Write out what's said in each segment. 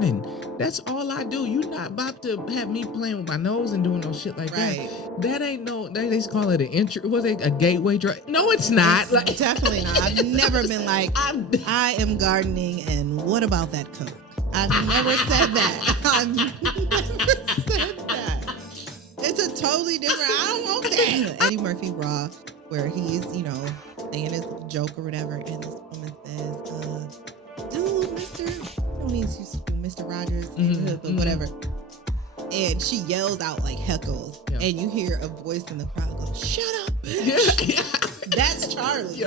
That's all I do. You not about to have me playing with my nose and doing no shit like that. That ain't no. They just call it an entry. Was it a gateway drug? No, it's not. It's like definitely not. I've never been like I am gardening, and what about that coke? I've never said that. I've never said that. It's a totally different. I don't want that. Eddie Murphy Raw, where he's saying his joke or whatever, and this woman says, "Dude, Mr." He's used to do Mr. Rogers' neighborhood, but whatever. And she yells out like heckles, and you hear a voice in the crowd go, "Shut up, bitch." That's Charlie.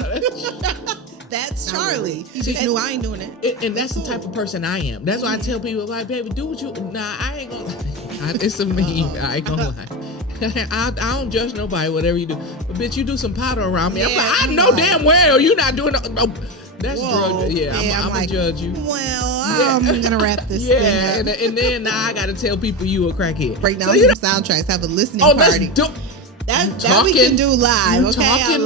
That's Charlie. He just knew I ain't doing that. And that's the type of person I am. That's why I tell people, like, baby, do what you. Nah, I ain't gonna lie. It's a me. I ain't gonna lie. I don't judge nobody, whatever you do. But bitch, you do some powder around me. I'm like, I know damn well you're not doing no. That's drug. Yeah, I'm gonna judge you. Well, I'm gonna wrap this thing up. And then now I gotta tell people you a crackhead. Break down some soundtracks. Have a listening party. That we can do live. Okay,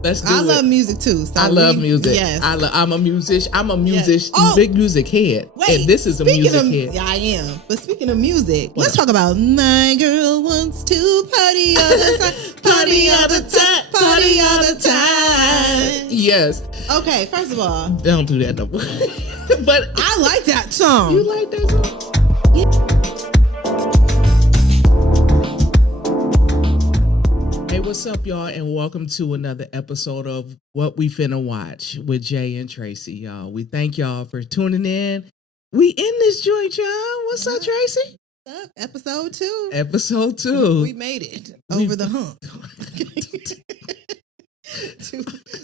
Let's do it. I love music too. So I love music. Yes. I'm a musician. I'm a musician. Yes. Big music head. Wait, and this is a music head. Yeah, I am. But speaking of music, let's talk about My Girl Wants to Party All the Time. Party all the time. Party all the time. Yes. Okay, first of all, don't do that no more. But I like that song. You like that song? Yeah. Hey, what's up, y'all, and welcome to another episode of What We Finna Watch with Jay and Tracee, y'all. We thank y'all for tuning in. We in this joint, y'all. What's up, Tracee? Episode 2. Episode 2. We made it over the hump.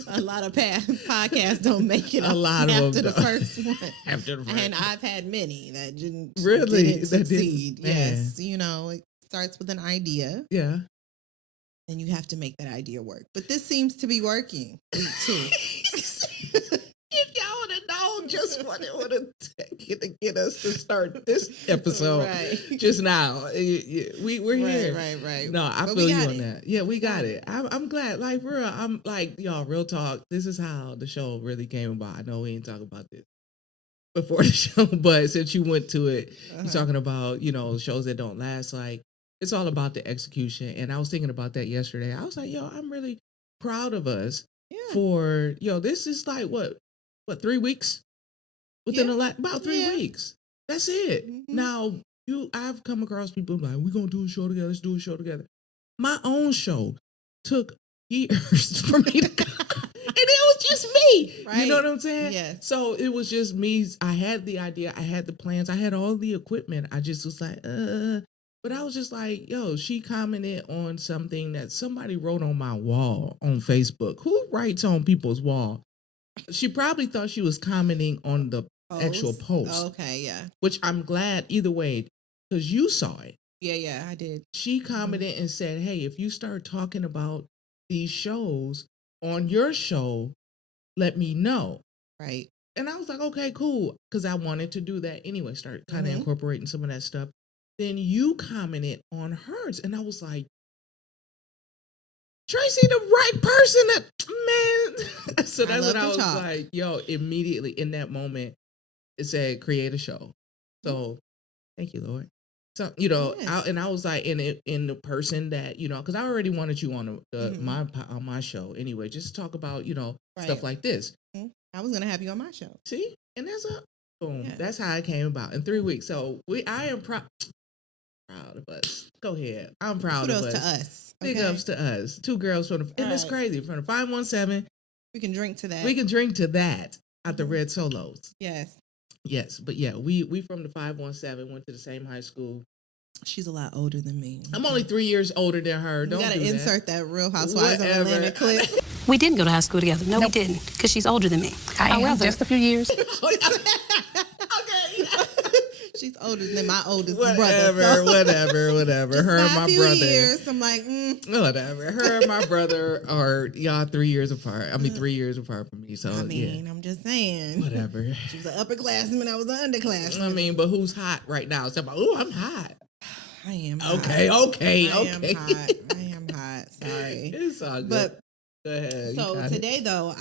A lot of podcasts don't make it a lot after of the first one. After the first. And I've had many that didn't Didn't, succeed. Yes, it starts with an idea. Yeah. And you have to make that idea work. But this seems to be working too. If y'all would have known just what it would have taken to get us to start this episode just now. We're here. Right. No, I feel you on that. Yeah, we got it. I'm glad. Like, for real, I'm like, y'all, real talk. This is how the show really came about. I know we ain't talking about this before the show, but since you went to it, you're talking about, shows that don't last. Like, it's all about the execution. And I was thinking about that yesterday. I was like, I'm really proud of us for, this is like, what 3 weeks? Within about 3 weeks. That's it. Mm-hmm. Now, I've come across people like, we're going to do a show together. Let's do a show together. My own show took years for me to and it was just me. Right. You know what I'm saying? Yes. So it was just me. I had the idea. I had the plans. I had all the equipment. I just was like, But I was just like, she commented on something that somebody wrote on my wall on Facebook. Who writes on people's wall? She probably thought she was commenting on the actual post. Okay, yeah. Which I'm glad either way, because you saw it. Yeah, I did. She commented and said, hey, if you start talking about these shows on your show, let me know. Right. And I was like, okay, cool. Because I wanted to do that anyway, start kind of incorporating some of that stuff. Then you commented on hers. And I was like, Tracee, the right person, man. So that's what I was like, immediately in that moment, it said, create a show. So thank you, Lord. So, I was like, in the person that, because I already wanted you on my show anyway, just to talk about, stuff like this. I was going to have you on my show. See? And boom. Yeah. That's how it came about in 3 weeks. So I am proud of us. Go ahead. I'm proud of us. Kudos to us. Big ups to us. 2 girls and it's crazy. From the 517. We can drink to that. We can drink to that at the Red Solos. Yes, but yeah, we from the 517, went to the same high school. She's a lot older than me. I'm only 3 years older than her. Don't gotta insert that Real Housewives of Atlanta clip. We didn't go to high school together. No, we didn't, because she's older than me. I am just a few years. She's older than my oldest brother. Whatever. Her and my brother. Years, I'm like, whatever. Her and my brother are 3 years apart. 3 years apart from me. So I'm just saying. Whatever. She was an upperclassman. I was an underclassman. But who's hot right now? So I'm like, I'm hot. I am hot. Okay. I am hot. Sorry. It's all good. But go ahead. So today, though,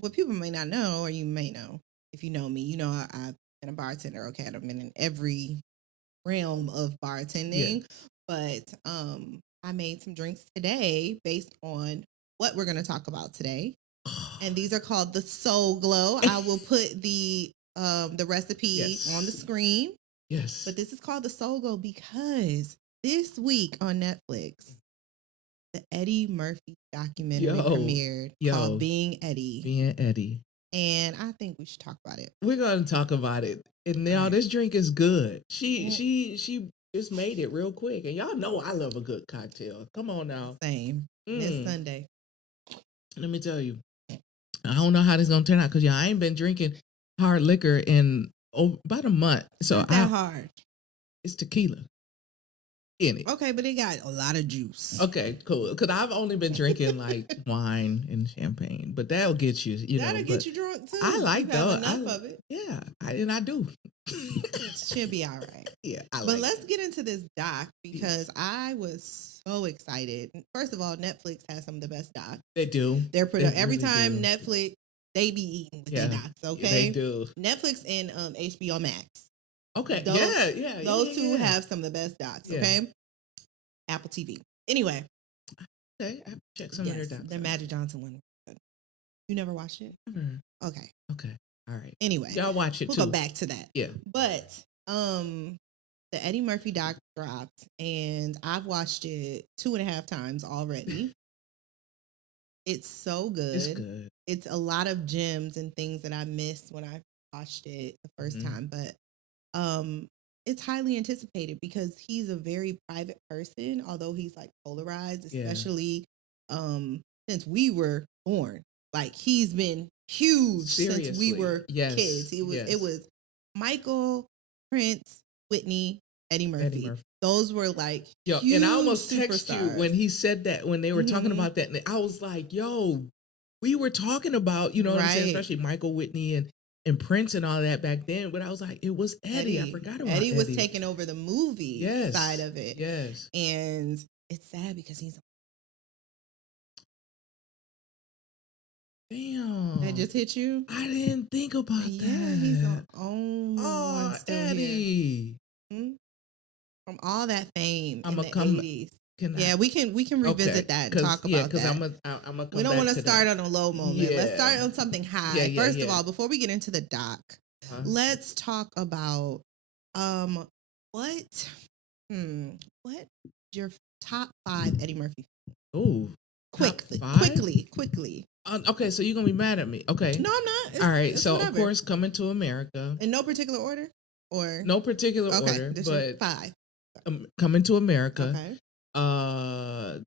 what people may not know, or you may know, if you know me, I've been a bartender. Okay, I've been in every realm of bartending, but I made some drinks today based on what we're going to talk about today, and these are called the Soul Glow. I will put the recipe on the screen. Yes, but this is called the Soul Glow because this week on Netflix, the Eddie Murphy documentary premiered called Being Eddie. Being Eddie. And I think we should talk about it. We're going to talk about it. And now this drink is good. She just made it real quick. And y'all know I love a good cocktail. Come on now. Same. This Sunday. Let me tell you. I don't know how this is going to turn out because I ain't been drinking hard liquor in about a month. So Not that hard. It's tequila in it. Okay, but it got a lot of juice. Okay, cool. Because I've only been drinking like wine and champagne, but that'll get you. That'll get you drunk too. I like that. Enough of it. Yeah, I do. She'll be all right. Yeah, but let's get into this doc because I was so excited. First of all, Netflix has some of the best docs. They do. They're pretty. Every time Netflix, they be eating with their docs. Okay, they do. Netflix and HBO Max. Okay. Those two have some of the best docs. Okay. Apple TV. Anyway. Okay. I have to check some of their docs. Their Magic Johnson one. You never watched it? Mm-hmm. Okay. Okay. All right. Anyway. Y'all watch it we'll too. Go back to that. Yeah. But the Eddie Murphy doc dropped and I've watched it 2.5 times already. It's so good. It's good. It's a lot of gems and things that I missed when I watched it the first time, but it's highly anticipated because he's a very private person, although he's like polarized, especially since we were born. Like he's been huge since we were kids. It was Michael, Prince, Whitney, Eddie Murphy. Those were like huge and I almost superstars. texted you when he said that, when they were talking about that, and I was like, yo, we were talking about, you know what I'm saying, especially Michael, Whitney, and Prince and all that back then, but I was like, it was Eddie. I forgot about Eddie. Eddie was taking over the movie side of it. Yes. And it's sad because he's... Damn. That just hit you? I didn't think about that. Yeah, he's the only one still Eddie. Here. From all that fame in the 80s. We can revisit that and talk about that. because I'm a. We don't want to start on a low moment. Yeah. Let's start on something high. First of all, before we get into the doc, let's talk about what your top 5 Eddie Murphy. Oh, quickly. Okay, so you're gonna be mad at me. Okay, no, I'm not. All right, so whatever. Of course, Coming to America. In no particular order, or no particular order, but 5. Coming to America. Okay.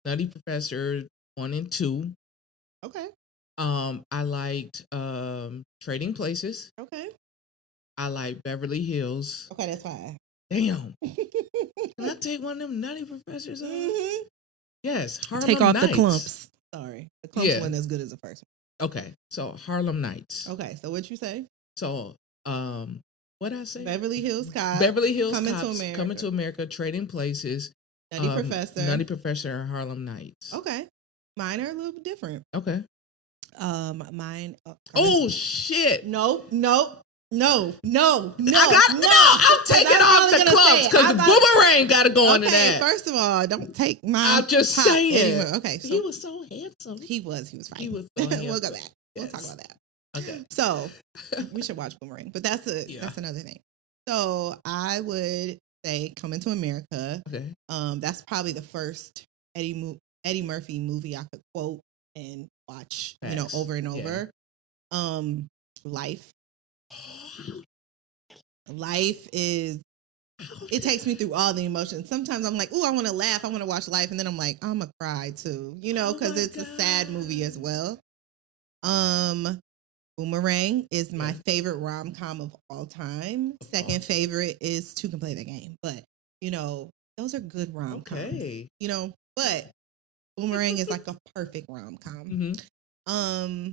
Nutty Professor 1 and 2. Okay. I liked Trading Places. Okay. I like Beverly Hills. Okay, that's 5. Damn. Can I take one of them Nutty Professors off? Mm-hmm. Yes, Harlem Take off Nights. the clumps. Sorry, the clumps wasn't as good as the first one. Okay, so Harlem Nights. Okay, so what you say? So, what I say? Beverly Hills Cop. Coming to America, Trading Places. Nutty Professor, and Harlem Nights. Okay, mine are a little bit different. Okay. Mine. Shit! No. I got no. I'm taking off the clubs because the Boomerang got to go into that. First of all, don't take my. I'm just saying. Anywhere. Okay, so he was so handsome. He was fine. He was so handsome. We'll go back. We'll talk about that. Okay. So we should watch Boomerang, but that's another thing. So I would say Coming to America. Okay. That's probably the first Eddie Murphy movie I could quote and watch, over and over. Life. Life is, it takes me through all the emotions. Sometimes I'm like, I want to laugh. I want to watch Life. And then I'm like, I'm going to cry too, because it's a sad movie as well. Boomerang is my favorite rom-com of all time. Second favorite is Two Can Play the Game. But, those are good rom-coms. Okay. But Boomerang is like a perfect rom-com. Mm-hmm.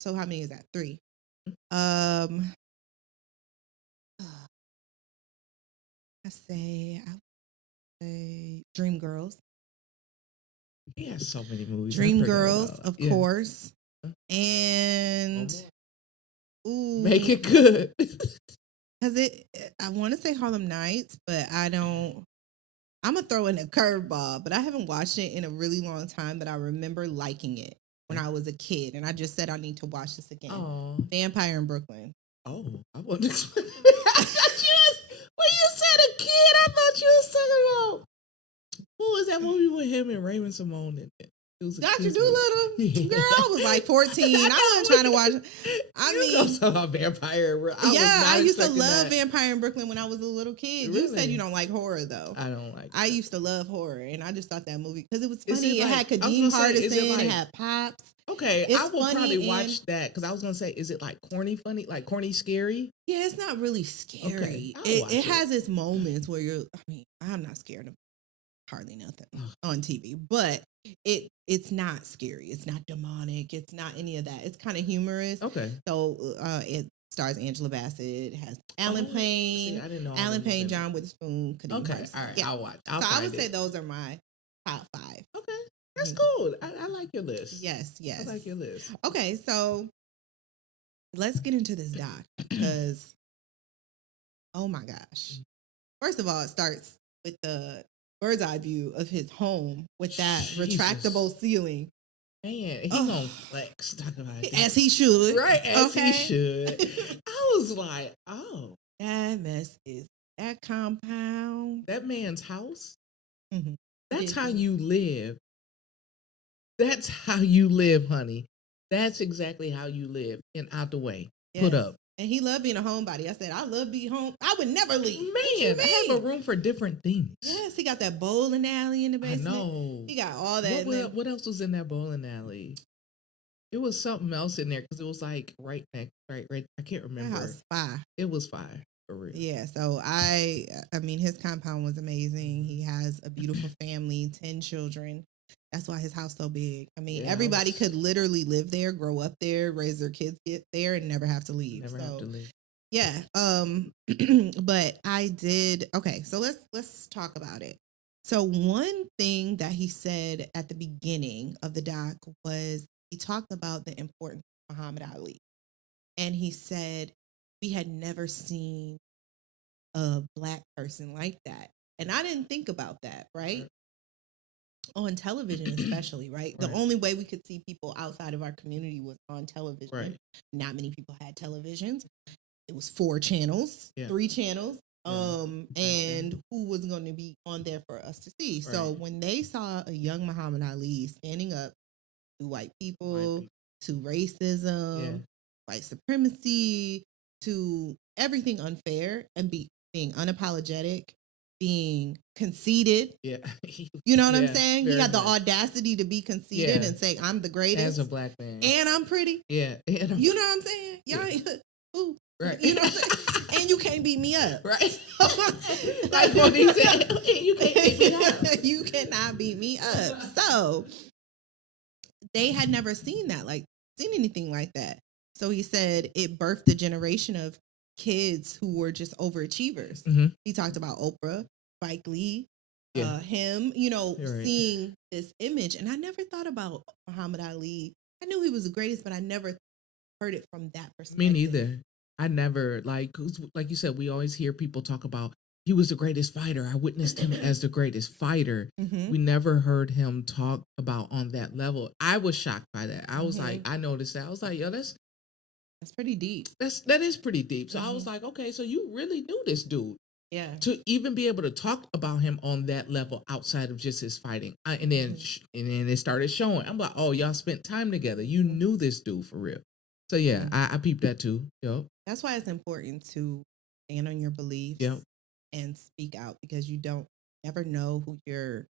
So how many is that? 3. I say Dreamgirls. He has so many movies. Dreamgirls, of course. And Make It Good. because I want to say Harlem Nights, but I don't. I'm gonna throw in a curveball, but I haven't watched it in a really long time. But I remember liking it when I was a kid, and I just said I need to watch this again. Oh, Vampire in Brooklyn. oh, I wasn't expecting. I thought you was when you said a kid. I thought you was talking about what was that movie with him and Raymond Simone in it? It was Dr. kids Doolittle? movie. Girl, I was like 14. I wasn't trying to watch it. You know something about Vampire. I used to love that. Vampire in Brooklyn when I was a little kid. Really? You said you don't like horror, though. I don't like I used to love horror, and I just thought that movie, because it was Is funny. it It like- had I was gonna Kadeem say, is it Hardison, like- it had Pops. Okay, It's I will funny probably and- watch that because I was gonna say, is it like corny, funny, like corny, scary? Yeah, it's not really scary. Okay, I'll watch It it. has its moments where I'm not scared of hardly nothing on TV, but it's not scary. It's not demonic. It's not any of that. It's kind of humorous. Okay. So it stars Angela Bassett. It has Alan Payne. See, I didn't know. Alan them was Payne, in it. John Witherspoon, Kadeem Okay, Hardison. all right, Yeah. I'll watch. I'll So I find would say it. those are my top 5. Okay, that's Mhm. cool. I like your list. Yes, yes. I like your list. Okay, so let's get into this doc because, oh my gosh. First of all, it starts with the bird's eye view of his home with that Jesus. retractable ceiling. Man, he Oh. gonna flex. Talk about it. As he should. Right, as Okay. he should. I was like, oh, That mess is that compound. that man's house. Mhm. That's Yeah. how you live. That's how you live, honey. That's exactly how you live. And out the way. Put Yes. up. And he loved being a homebody. I said, I love being home. I would never leave. What you Man, I have a mean? room for different things. Yes, he got that bowling alley in the I basement. know. He got all that. What else was in that bowling alley? It was something else in there because it was like right next, right. I can't That remember. house fire. It was fire for real. Yeah, so I mean, his compound was amazing. He has a beautiful family, 10 children. That's why his house so big. I mean, Yeah, everybody could literally live there, grow up there, raise their kids, get there, and never have to leave. Never so have to leave. yeah, but I did. Okay, so let's talk about it. So one thing that he said at the beginning of the doc was he talked about the importance of Muhammad Ali, and he said we had never seen a Black person like that, and I didn't think about that, right? On television, especially, right? The Right. only way we could see people outside of our community was on television. Right. Not many people had televisions. It was 4 channels, Yeah. 3 channels. Yeah. And who was going to be on there for us to see? So Right. when they saw a young Muhammad Ali standing up to white people, to racism, Yeah. white supremacy, to everything unfair, and being unapologetic, being conceited. Yeah. You know what I'm Yeah, saying? He very had the much. audacity to be conceited Yeah. and say, I'm the greatest. As a Black man. And I'm pretty. Yeah. And You know what I'm saying? Y'all, ooh, Right. you know what I'm saying? And you can't beat me up. Right. Like what he said. You can't beat me up. You cannot beat me up. So they had never seen anything like that. So he said it birthed a generation of kids who were just overachievers. Mhm. He talked about Oprah, Spike Lee, Yeah. him, You're right. seeing this image. And I never thought about Muhammad Ali. I knew he was the greatest, but I never heard it from that perspective. Me neither. I never, 'cause like you said, we always hear people talk about he was the greatest fighter. I witnessed him as the greatest fighter. Mhm. We never heard him talk about on that level. I was shocked by that. I was Mhm. like, I noticed that. I was like, yo, That's pretty deep. that is pretty deep. So I was Mhm. like, okay, so you really knew this dude Yeah. to even be able to talk about him on that level outside of just his fighting. And then it started showing. I'm like, oh, y'all spent time together. You knew this dude for real. So yeah, I peeped that too. Yep. That's why it's important to stand on your beliefs Yep. and speak out, because you don't ever know who your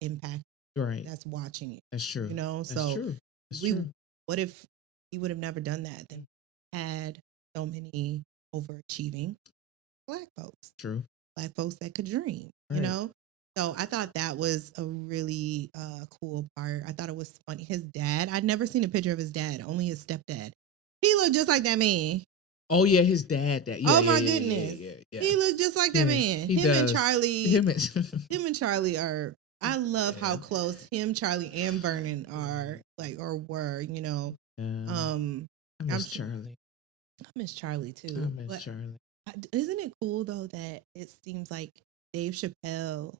impact Right. that's watching you. That's true. You know, That's so true. That's we true. what if he would have never done that? Then had so many overachieving Black folks. True. Black folks that could dream, you Right. know? So I thought that was a really cool part. I thought it was funny. His dad, I'd never seen a picture of his dad, only his stepdad. He looked just like that man. Oh yeah, his dad. Oh, my goodness. Yeah. He looked just like that Yes, man. he Him and does. Charlie. Him and Him and Charlie are. I love how Yeah. close him, Charlie, and Vernon are, or were. You know, I I'm miss Charlie. I miss Charlie too. I miss But Charlie. Isn't it cool though that it seems like Dave Chappelle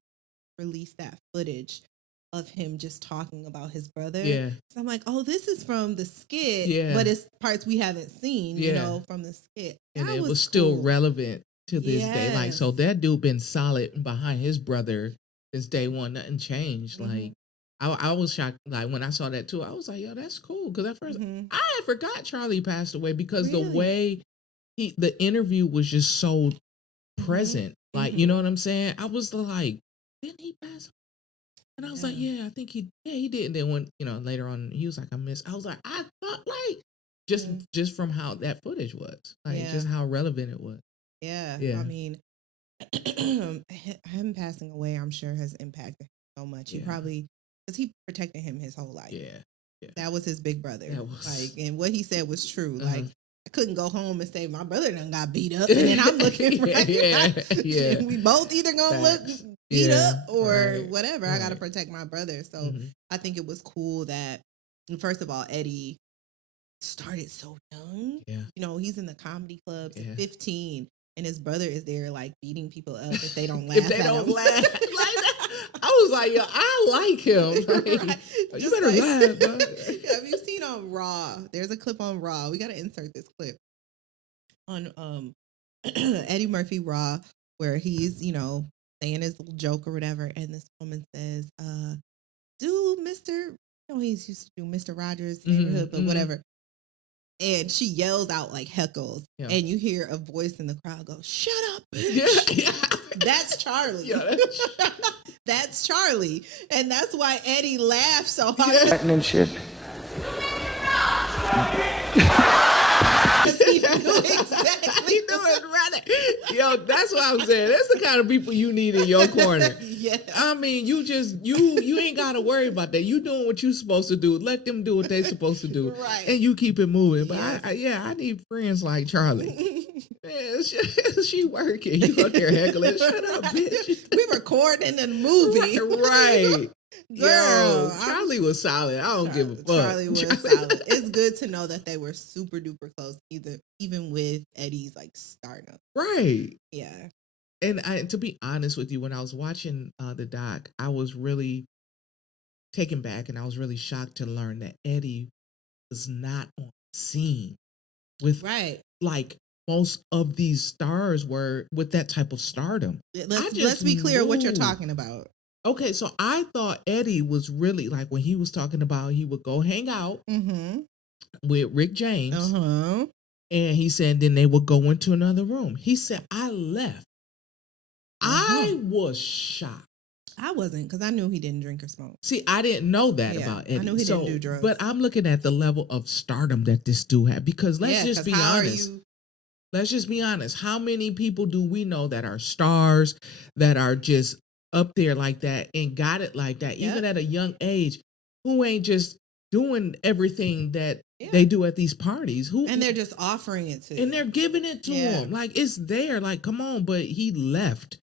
released that footage of him just talking about his brother? Yeah. So I'm like, oh, this is from the skit, Yeah. but it's parts we haven't seen, you Yeah. know, from the skit. And That it was still cool. relevant to this day. Like, so Yes. that dude been solid behind his brother since day one. Nothing changed. Like, I was shocked. Like, when I saw that too, I was like, yo, that's cool. Because at first, I had forgot Charlie passed away because the way the interview was just so present. Like, you know what I'm saying? I was like, didn't he pass? And I was like, yeah, I think he did. And then when, you know, later on, he was like, I was like, I thought, like, just from how that footage was, like, just how relevant it was. Yeah. Yeah. I mean, him passing away, I'm sure, has impacted him so much. He probably, because he protected him his whole life. Yeah. That was his big brother. That was... Like, and what he said was true. Like, I couldn't go home and say my brother done got beat up, and then I'm looking right. We both either gonna look beat up or whatever. I got to protect my brother. So I think it was cool that, first of all, Eddie started so young. Yeah. You know, he's in the comedy clubs at 15, and his brother is there like beating people up if they don't laugh. If they don't laugh. I was like, yo, I like him. Like, you better laugh, bro. Have you seen on Raw? There's a clip on Raw. We got to insert this clip on Eddie Murphy Raw where he's, you know, saying his little joke or whatever, and this woman says, do Mr. You know, he's used to do Mr. Rogers' Neighborhood, but whatever. And she yells out like heckles, and you hear a voice in the crowd go, "Shut up, bitch!" That's Charlie. That's Charlie, and that's why Eddie laughs so hard. And shit. He knew exactly Yo, that's what I'm saying. That's the kind of people you need in your corner. Yeah. I mean, you ain't got to worry about that. You doing what you supposed to do. Let them do what they supposed to do, Right. and you keep it moving. But I need friends like Charlie. Man, she working. You out there heckling. Shut up, bitch. We recording a movie, right? Girl, Yo, Charlie was solid. I don't give a fuck. Charlie was solid. It's good to know that they were super duper close, even with Eddie's like stardom. Right. Yeah. And to be honest with you, when I was watching the doc, I was really taken back, and I was really shocked to learn that Eddie was not on the scene with like most of these stars were with that type of stardom. Let's be clear what you're talking about. Okay, so I thought Eddie was really like when he was talking about he would go hang out with Rick James, and he said then they would go into another room. He said, I left. I was shocked. I wasn't, because I knew he didn't drink or smoke. See, I didn't know that about Eddie. I knew he didn't do drugs. But I'm looking at the level of stardom that this dude had, because let's just be honest. Let's just be honest. How many people do we know that are stars, that are just up there like that and got it like that, even at a young age, who ain't just doing everything that they do at these parties? And they're just offering it to and they're giving it to him. Like, it's there. Like, come on. But he left.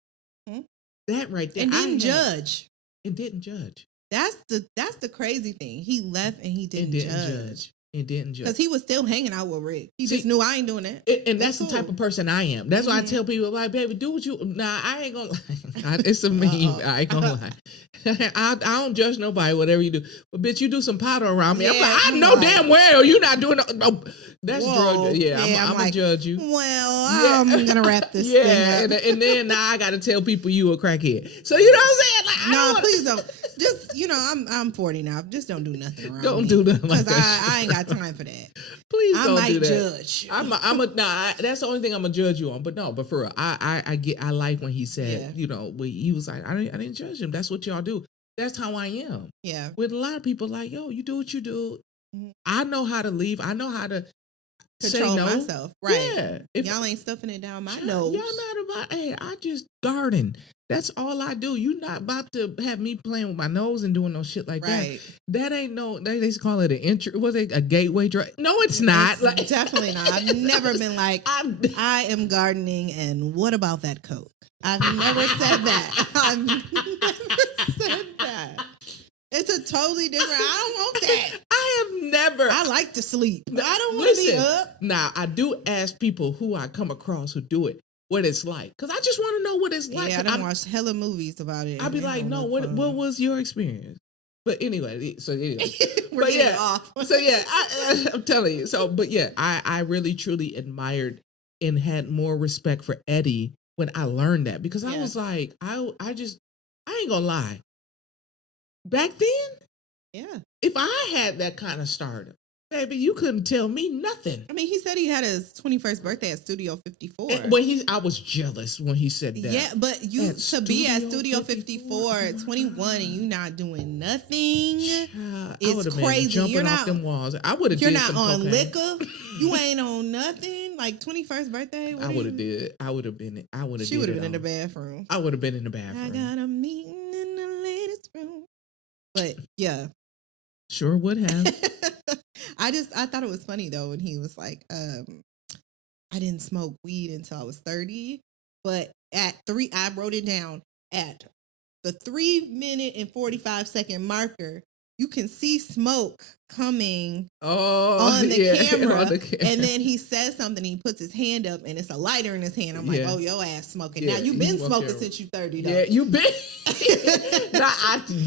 That right there. And didn't judge. It didn't judge. That's the crazy thing. He left and he didn't judge. It didn't judge. Because he was still hanging out with Rick. He just knew I ain't doing that. And that's the type of person I am. That's why I tell people, like, baby, do what you... Nah, I ain't gonna lie. It's a meme. I ain't gonna lie. I don't judge nobody, whatever you do. But, bitch, you do some powder around me. I'm like, I know damn well you're not doing... No, that's drug. Yeah, I'm going to judge you. Well, I'm going to wrap this thing up. And then now I got to tell people you a crackhead. So, you know what I'm saying? Like, no, please don't. Just, you know, I'm 40 now. Just don't do nothing around Don't me. do nothing like that. Because I ain't got time for that. Please don't do that. Judge. That's the only thing I'm gonna judge you on. But for real, I like when he said, you know, when he was like, I didn't judge him. That's what y'all do. That's how I am. Yeah. With a lot of people, like, yo, you do what you do. I know how to leave. I know how to control say no. myself. Right. Yeah. If y'all ain't stuffing it down my nose. Y'all not about. Hey, I just garden. That's all I do. You not about to have me playing with my nose and doing no shit like that. That ain't no. They call it an entry. Was it a gateway drug? No, it's not. It's like, definitely not. I've never been like, I am gardening, and what about that Coke? I've never said that. I've never said that. It's a totally different. I don't want that. I have never. I like to sleep. I don't want to be up. Now, I do ask people who I come across who do it. what it's like. Because I just want to know what it's like. Yeah, I done watched hella movies about it. I'd be like, no, what was your experience? But anyway, We're but getting off. So yeah, I'm telling you. So, but yeah, I really truly admired and had more respect for Eddie when I learned that, because I was like, I ain't gonna lie. Back then, if I had that kind of stardom, baby, you couldn't tell me nothing. I mean, he said he had his 21st birthday at Studio 54. I was jealous when he said that. Yeah, but you to be at Studio 54 at 21 and you not doing nothing is crazy. Jumping You're off them walls. I would have. You're did not some on cocaine. liquor. You ain't on nothing. Like 21st birthday. I would have did. I would have been. I would have. She would have been in the bathroom. I would have been in the bathroom. I got a meeting in the ladies' room. But yeah. Sure would have. I thought it was funny though when he was like, I didn't smoke weed until I was 30, but I wrote it down at the 3-minute and 45-second marker. You can see smoke coming on the camera. And then he says something, he puts his hand up and it's a lighter in his hand. I'm like, oh, your ass smoking. Now you've been smoking since you 30 though. Yeah, you've been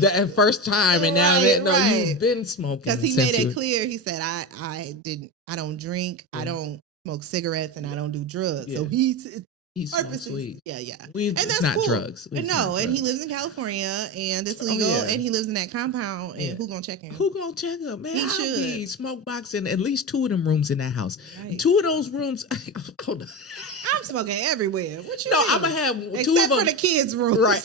that first time and now you've been smoking. Because he made it clear. He said, I don't drink, I don't smoke cigarettes, and I don't do drugs. Yeah. So he smokes weed. Yeah. Weed, and that's not cool. Drugs. And he lives in California, and it's legal, and he lives in that compound, and who gonna check him? Who gonna check him, man? He should. Be smoke box in at least 2 of them rooms in that house. Right. 2 of those rooms, hold on. I'm smoking everywhere. What you mean? I'm gonna have 2 except of them for the kids' rooms. Right.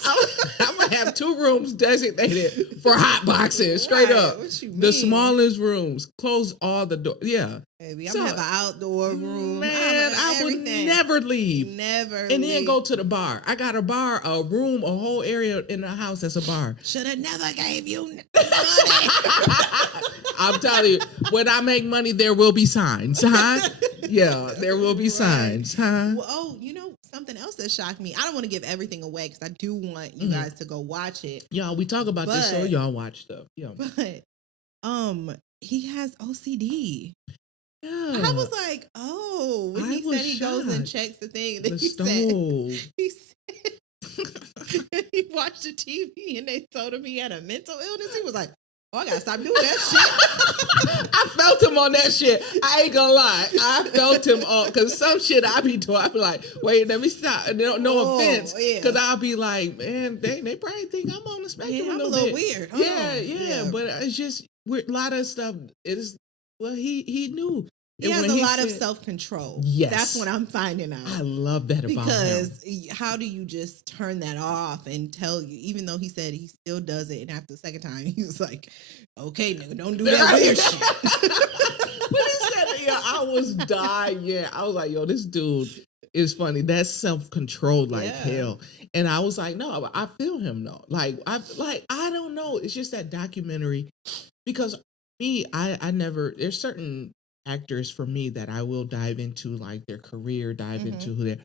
I'm gonna have 2 rooms designated for hot boxes, straight up. What you mean? The smallest rooms, close all the doors. Yeah. Baby, I'm gonna have an outdoor room. Man, I would never leave. And then go to the bar. I got a bar, a room, a whole area in the house that's a bar. Should have never gave you money. I'm telling you, when I make money, there will be signs, huh? Yeah, there will be signs, huh? Well, something else that shocked me. I don't want to give everything away because I do want you guys to go watch it. Y'all, we talk about this so y'all watch stuff. Yeah. But he has OCD. Yeah. I was like, when he said he goes and checks the thing, and then he said he watched the TV and they told him he had a mental illness. He was like, I gotta stop doing that shit. I felt him on that shit. I ain't gonna lie. I felt him on, because some shit I be doing, I be like, wait, let me stop. No offense. Because I'll be like, man, they probably think I'm on the spectrum I'm a little weird. Yeah. But it's just weird. A lot of stuff is, he knew. He has a lot of self-control. Yes. That's what I'm finding out. I love that about him. Because how do you just turn that off and tell you, even though he said he still does it, and after the second time, he was like, okay, nigga, don't do that weird shit. When he said, I was dying. Yeah, I was like, yo, this dude is funny. That's self-control like hell. And I was like, no, I feel him though. I don't know. It's just that documentary. Because I never, there's certain actors for me that I will dive into, like their career, into who they're.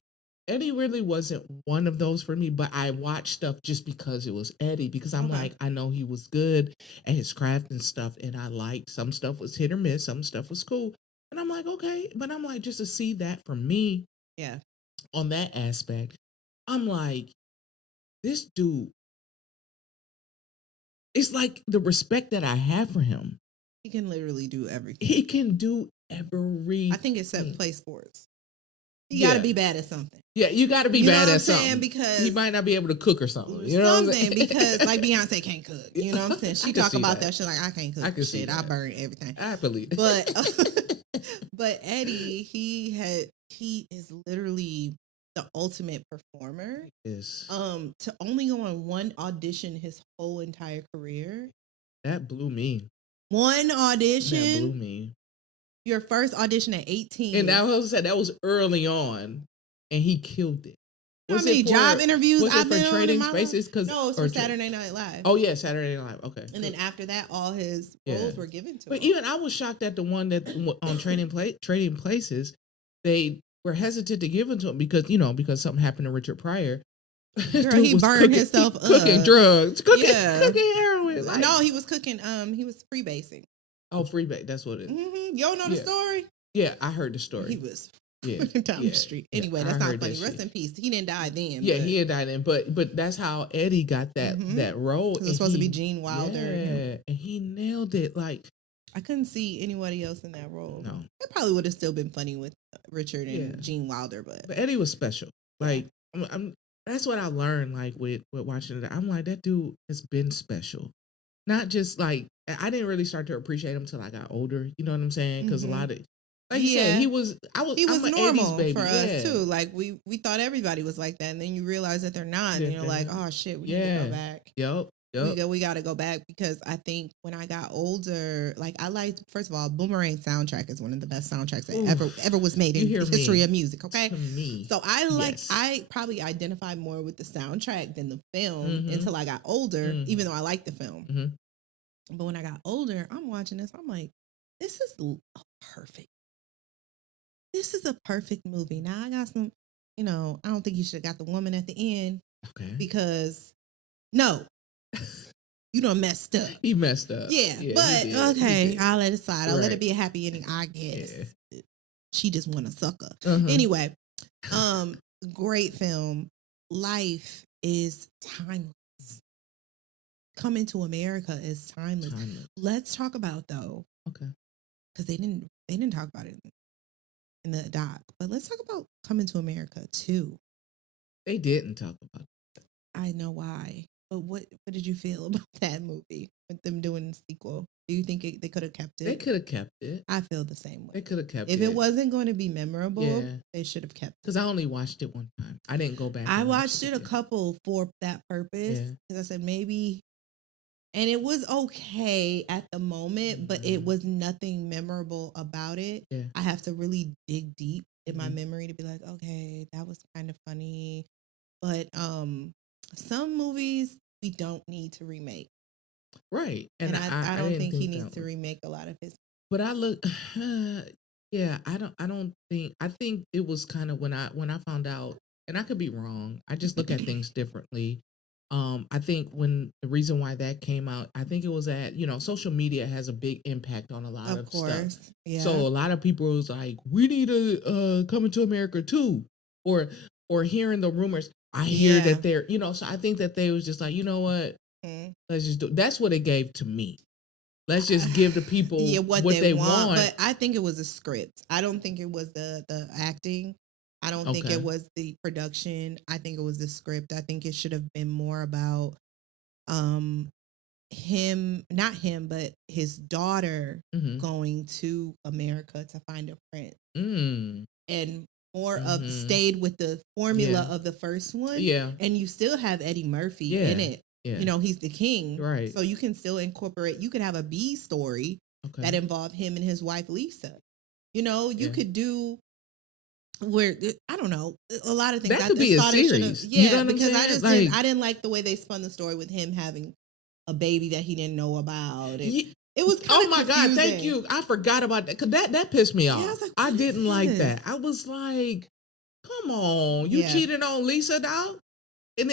Eddie really wasn't one of those for me, but I watched stuff just because it was Eddie, because I'm like, I know he was good at his craft and stuff, and I liked some stuff was hit or miss, some stuff was cool. And I'm like, okay, but I'm like, just to see that for me, on that aspect, I'm like, this dude, it's like the respect that I have for him. He can literally do everything. He can do everything. I think except play sports. You got to be bad at something. Yeah, you got to be bad at something. Because he might not be able to cook or something. You know what I'm saying? Because like Beyonce can't cook. You know what I'm saying? She talk about that shit like, I can't cook. I can see shit. I burn everything. I believe. But Eddie, he is literally the ultimate performer. Yes. To only go on one audition his whole entire career. That blew me. One audition. That blew me. Your first audition at 18. And that was early on, and he killed it. How many job interviews I've been on Trading Spaces? No, it's for Saturday Night Live. Oh yeah, Saturday Night Live. Okay. And then after that, all his roles were given to him. But even I was shocked at the one that on Trading Places, they were hesitant to give it to him because something happened to Richard Pryor. Girl, he burned himself up. Cooking drugs. Cooking heroin. No, he was cooking. He was freebasing. Oh, freebase. That's what it is. Mm-hmm. You don't know the story? Yeah, I heard the story. He was Yeah, down the street. Anyway, I that's not heard funny. that Rest shit. in peace. He didn't die then. Yeah, but he had died in, but that's how Eddie got that role. it was supposed to be Gene Wilder. Yeah, and he nailed it. Like, I couldn't see anybody else in that role. no, It probably would have still been funny with Richard and Yeah. Gene Wilder, but Eddie was special. Like, I'm that's what I learned. Like with watching it, I'm like, that dude has been special. Not just like, I didn't really start to appreciate him until I got older. You know what I'm saying? Because a lot of, like you said, he was I'm an normal 80s baby. for us too. Like we thought everybody was like that, and then you realize that they're not, and you're like, oh shit, we need to go back. Yep. We got to go back, because I think when I got older, like I liked, first of all, Boomerang soundtrack is one of the best soundtracks that ever was made in the history of music. Okay, so I probably identified more with the soundtrack than the film until I got older, even though I liked the film. But when I got older, I'm watching this, I'm like, this is perfect. This is a perfect movie. Now I got some, I don't think you should have got the woman at the end, because no. You done messed up. He messed up. Yeah, but okay, I'll let it slide. I'll let it be a happy ending, I guess. Yeah. She just want a sucker. Anyway, great film. Life is timeless. Coming to America is timeless. Let's talk about, though. Okay. Because they didn't talk about it in the doc. But let's talk about Coming to America too. They didn't talk about it. I know why. But what did you feel about that movie with them doing the sequel? Do you think they could have kept it? They could have kept it. I feel the same way. They could have kept it. If it wasn't going to be memorable, they should have kept it. Because I only watched it one time. I didn't go back. I watched it a couple for that purpose. Because I said maybe, and it was okay at the moment, but it was nothing memorable about it. Yeah. I have to really dig deep in my memory to be like, okay, that was kind of funny. But some movies we don't need to remake. Right. And I don't think he needs to remake a lot of his. But I look, I think it was kind of when I found out, and I could be wrong, I just look at things differently. I think when the reason why that came out, I think it was that, social media has a big impact on a lot of stuff. Yeah. So a lot of people was like, we need a Coming to America too, or hearing the rumors. I hear that they're, so I think that they was just like, you know what, let's just do. That's what it gave to me. Let's just give the people what they want. But I think it was a script. I don't think it was the acting. I don't think it was the production. I think it was the script. I think it should have been more about him, not him, but his daughter going to America to find a prince. And more of stayed with the formula of the first one. Yeah. And you still have Eddie Murphy in it. Yeah. He's the king. Right. So you can still incorporate, you could have a B story that involved him and his wife, Lisa. You could do where, I don't know, a lot of things. That could be a series. Because I didn't like the way they spun the story with him having a baby that he didn't know about. It was kind of God, thank you. I forgot about that, because that pissed me off. I didn't like that. I was like, come on, you cheated on Lisa now? And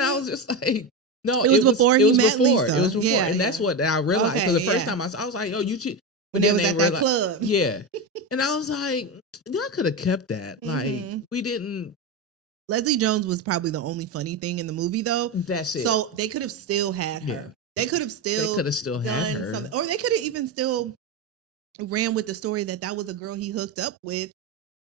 I was just like, no, it was before he met Lisa. It was before. And that's what I realized. Because the first time I was like, oh, you cheated. When they was at that club. Yeah. And I was like, y'all could have kept that. Like, we didn't. Leslie Jones was probably the only funny thing in the movie, though. That's it. So they could have still had her. Yeah. They could have still had her. Something. Or they could have even still ran with the story that was a girl he hooked up with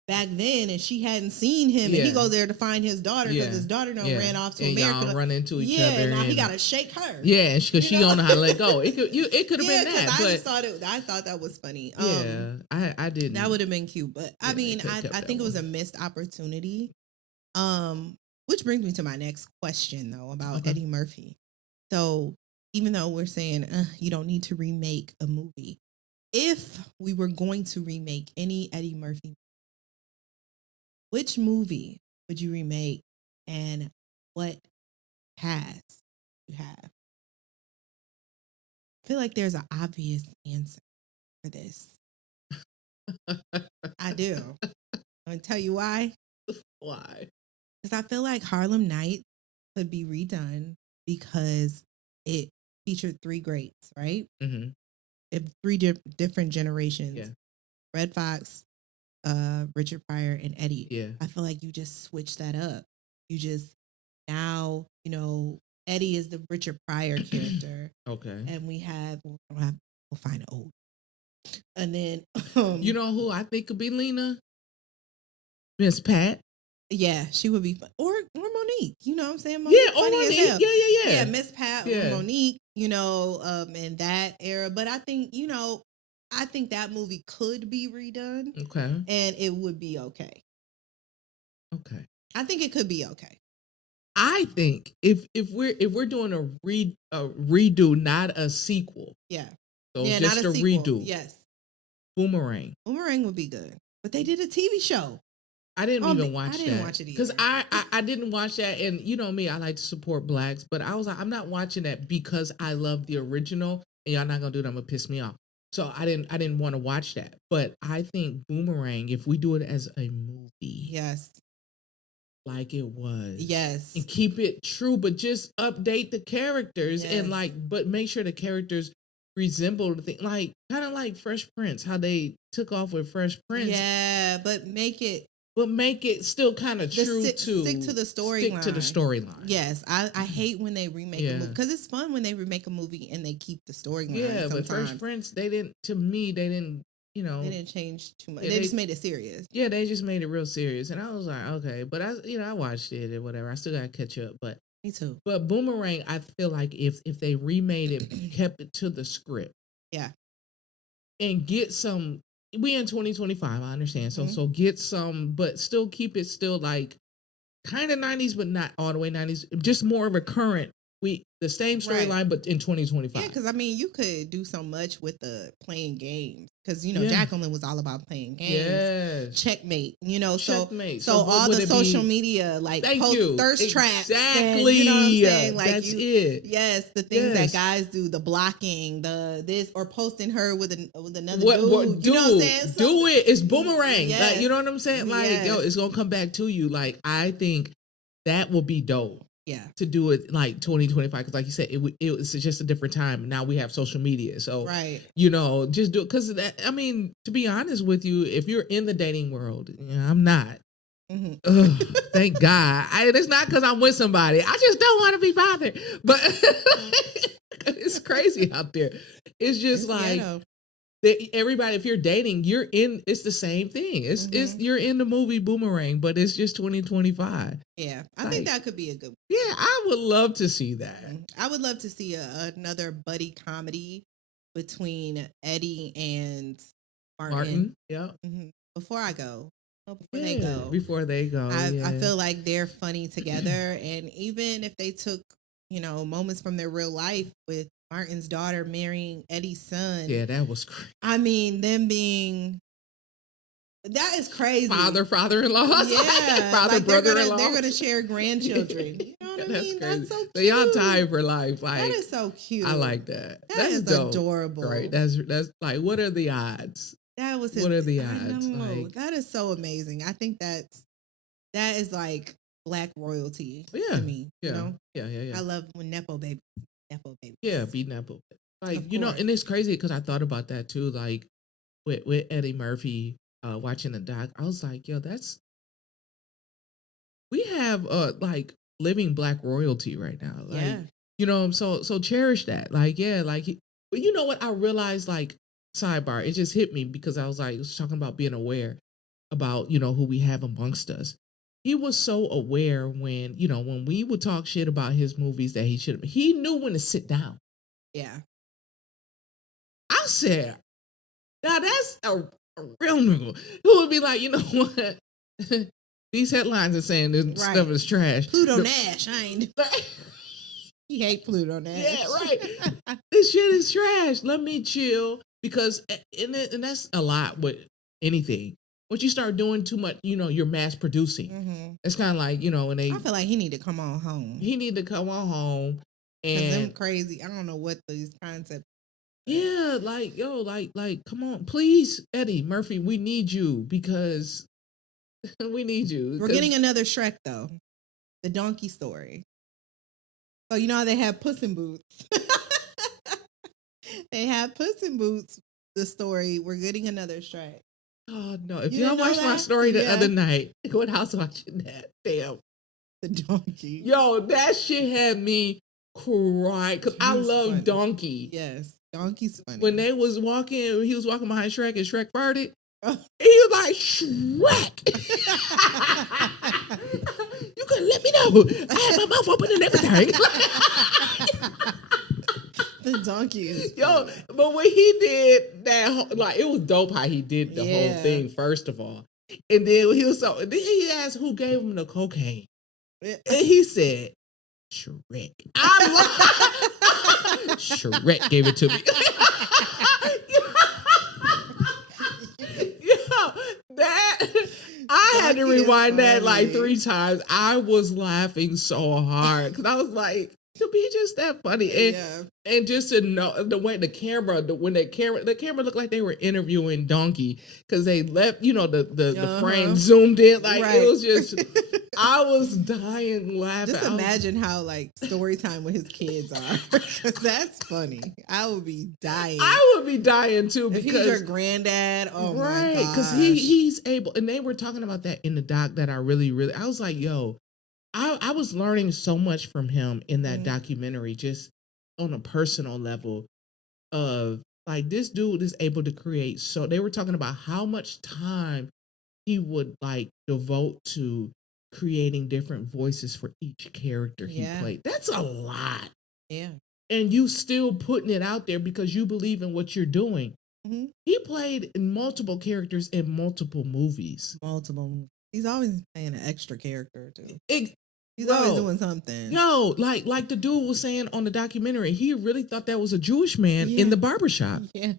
back then, and she hadn't seen him, and he goes there to find his daughter because his daughter ran off to America. Y'all run into each other. Now he got to shake her. Yeah, because she don't know how to let go. It could have been that. I thought that was funny. I didn't. That would have been cute, but I mean, I think it was a missed opportunity. Which brings me to my next question, though, about Eddie Murphy. So even though we're saying you don't need to remake a movie, if we were going to remake any Eddie Murphy, which movie would you remake, and what cast you have? I feel like there's an obvious answer for this. I do. I'm going to tell you why. Why? Because I feel like Harlem Nights could be redone because it featured three greats, right? If three different generations. Yeah. Red Fox, Richard Pryor and Eddie. Yeah. I feel like you just switch that up. You just now, Eddie is the Richard Pryor character, Okay. and we'll find an old. And then You know who I think could be Lena? Miss Pat. yeah, she would be fun. Or Monique. You know what I'm saying? Yeah, or funny as Monique. hell. Yeah. Yeah, Miss Pat Yeah. or Monique, in that era. But I think, I think that movie could be redone Okay. and it would be okay. Okay. I think it could be okay. I think if we're doing a redo, not a sequel. Yeah. So yeah, just not a a sequel. redo. Yes. Boomerang. Boomerang would be good. But they did a TV show. I didn't even watch that. I didn't watch it either. Because I didn't watch that. And you know me, I like to support blacks. But I was like, I'm not watching that because I love the original. And y'all not going to do that. I'm going to piss me off. So I didn't want to watch that. But I think Boomerang, if we do it as a movie. Yes. Like it was. Yes. And keep it true. But just update the characters. Yes. And but make sure the characters resemble the thing. Like, kind of like Fresh Prince. How they took off with Fresh Prince. Yeah. But make it still kind of true to stick to the storyline. Stick to the storyline. Yes, I hate when they remake a movie because it's fun when they remake a movie and they keep the storyline. Yeah, sometimes. but Fresh Prince, they didn't. To me, they didn't. They didn't change too much. Yeah, they just made it serious. Yeah, they just made it real serious, and I was like, okay, but I watched it or whatever. I still gotta catch up, but me too. But Boomerang, I feel like if they remade it, kept it to the script, yeah, and get some. We in 2025, I understand. So get some, but still keep it still like kind of 90s, but not all the way 90s. Just more of a current. The same storyline, but in 2025. Yeah, because you could do so much with the playing games. Because Jacqueline was all about playing games. Yes. Checkmate. Checkmate. So all the social media, like post thirst traps. Exactly. You know what I'm saying? Like that's it. Yes, the things that guys do, the blocking, or posting her with another dude. Do, you know what I'm saying? Do it. It's Boomerang. Yes. Like, you know what I'm saying? Like, it's gonna come back to you. Like, I think that will be dope. Yeah, to do it like 2025 because, like you said, it was just a different time. Now we have social media, so just do it because to be honest with you, if you're in the dating world, I'm not. Mm-hmm. Ugh, thank God. It's not because I'm with somebody. I just don't want to be bothered. But it's crazy out there. It's just everybody, if you're dating, it's the same thing. It's you're in the movie Boomerang, but it's just 2025. Yeah, I think that could be a good one. Yeah, I would love to see that. I would love to see another buddy comedy between Eddie and Martin. Yeah. Mm-hmm. Before they go. I feel like they're funny together, and even if they took moments from their real life with Martin's daughter marrying Eddie's son. Yeah, that was crazy. Them being that is crazy. Father-in-law. Yeah. Brother-in-law. They're gonna share grandchildren. You know what I mean? Crazy. That's so cute. So y'all tied for life. Like, that is so cute. I like that. That is dope. Adorable. Right. That's like, what are the odds? That was what are the odds? Like, that is so amazing. I think that is like black royalty to me. Yeah. Yeah. I love when Nepo babies. Yeah, be Nepo. Like, and it's crazy because I thought about that too. Like with Eddie Murphy watching the doc, I was like, yo, we have like living black royalty right now. Like, so cherish that. Like, yeah, like but you know what? I realized, like, sidebar, it just hit me because I was talking about being aware about, who we have amongst us. He was so aware when we would talk shit about his movies that he knew when to sit down. Yeah. I said, now that's a real nigga who would be like, you know what? These headlines are saying this stuff is trash. Pluto Nash, I ain't. He hate Pluto Nash. Yeah, right. This shit is trash. Let me chill because, and that's a lot with anything. Once you start doing too much, you're mass producing. Mm-hmm. It's kind of like, when I feel like he need to come on home. He need to come on home. And them crazy. I don't know what these concepts. Yeah, like, yo, like, come on, please, Eddie Murphy, we need you because we need you. We're getting another Shrek though, the donkey story. So how they have Puss in Boots. They have Puss in Boots. The story. We're getting another Shrek. Oh no! If You y'all didn't know watched my that? story the Yeah. other night when I was watching that, damn, The donkey. yo, that shit had me cry because I He's love funny. Donkey. Yes, donkey's funny. When he was walking behind Shrek, and Shrek farted. Oh. He was like, Shrek! You couldn't let me know. I had my mouth open and everything. The donkey is Yo, funny. but when he did that, like, it was dope how he did the whole thing, first of all. And then then he asked who gave him the cocaine. And he said, Shrek. Shrek gave it to me. I had to rewind that like 3 times. I was laughing so hard because I was like, to be just that funny, and just to know the way the camera looked like they were interviewing Donkey because they left, the frame zoomed in, like it was just. I was dying laughing. Just imagine how like story time with his kids are, because that's funny. I would be dying. I would be dying too if because he's your granddad. Oh right, my gosh, because he's able, and they were talking about that in the doc that I really, I was like, yo, I was learning so much from him in that documentary, just on a personal level of like this dude is able to create. So they were talking about how much time he would like devote to creating different voices for each character he played. That's a lot. Yeah. And you still putting it out there because you believe in what you're doing. Mm-hmm. He played in multiple characters in multiple movies. He's always playing an extra character too. He's Bro, always doing something. Yo, like the dude was saying on the documentary, he really thought that was a Jewish man in the barbershop. Yeah,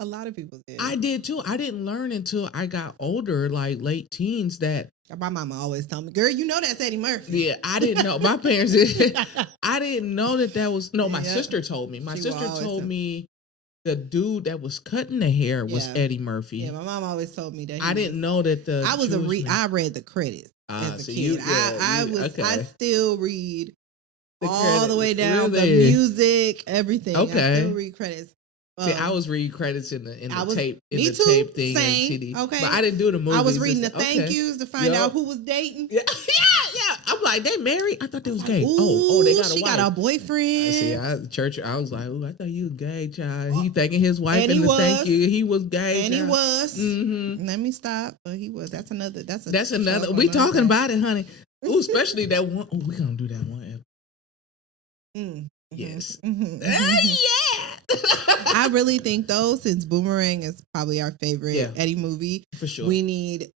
a lot of people did. I did too. I didn't learn until I got older, like late teens, that my mama always told me, girl, you know that's Eddie Murphy. Yeah, I didn't know. My parents did. I didn't know that was, no, my sister told me. My sister told me the dude that was cutting the hair was Eddie Murphy. Yeah, my mom always told me that. I didn't know that I read the credits as a kid. I still read all the way down the music, everything. Okay. I still read credits. See, I was reading credits in the tape tape thing same, and CD. Okay. But I didn't do the movies. I was reading the thank yous to find out who was dating. Yeah. I'm like, they married? I thought they was gay. Ooh, they got a wife. She got a boyfriend. See, church, I was like, I thought you was gay, child. He thanking his wife in the thank you. He was gay. And child. he was. Mm-hmm. Let me stop. But he was. That's another. We talking about it, honey. Ooh, especially that one. Oh, we gonna do that one. Mm-hmm. Yes. Mm-hmm. Yeah. I really think though, since Boomerang is probably our favorite Eddie movie, for sure, we need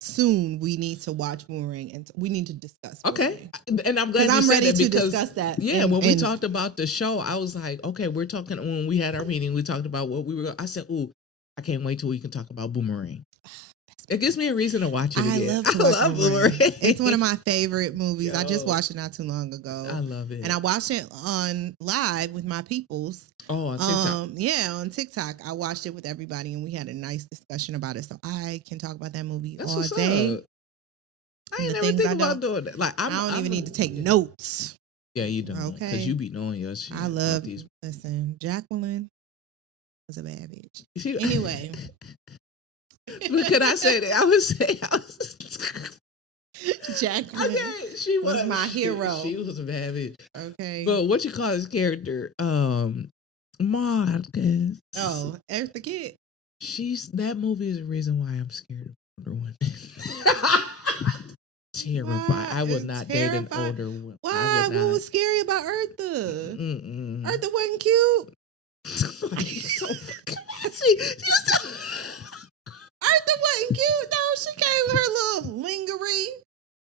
soon we need to watch Boomerang and we need to discuss Boomerang. Okay, and I'm glad I'm ready to discuss that. Yeah, when we talked about the show, I was like, okay, we're talking. When we had our meeting, we talked about what we were. I said, ooh, I can't wait till we can talk about Boomerang. It gives me a reason to watch it again. I love Boomerang. It's one of my favorite movies. Yo, I just watched it not too long ago. I love it. And I watched it on live with my peoples. Oh, on TikTok. Yeah, on TikTok. I watched it with everybody and we had a nice discussion about it. So I can talk about that movie all day. I ain't never think about doing that. Like, I don't even need to take notes. Yeah, you don't. Okay. Because you be knowing your shit. I love these. Listen, Jacqueline was a bad bitch. Anyway. But could I say that? I would say Jacqueline. Okay, she was my hero. She was a bad bitch. Okay. But what you call his character? Marcus. Oh, Eartha Kitt. That movie is the reason why I'm scared of older women. Terrified. I would not date an older woman. Why? What was scary about Eartha? Eartha wasn't cute. Eartha wasn't cute though. She came with her little lingerie,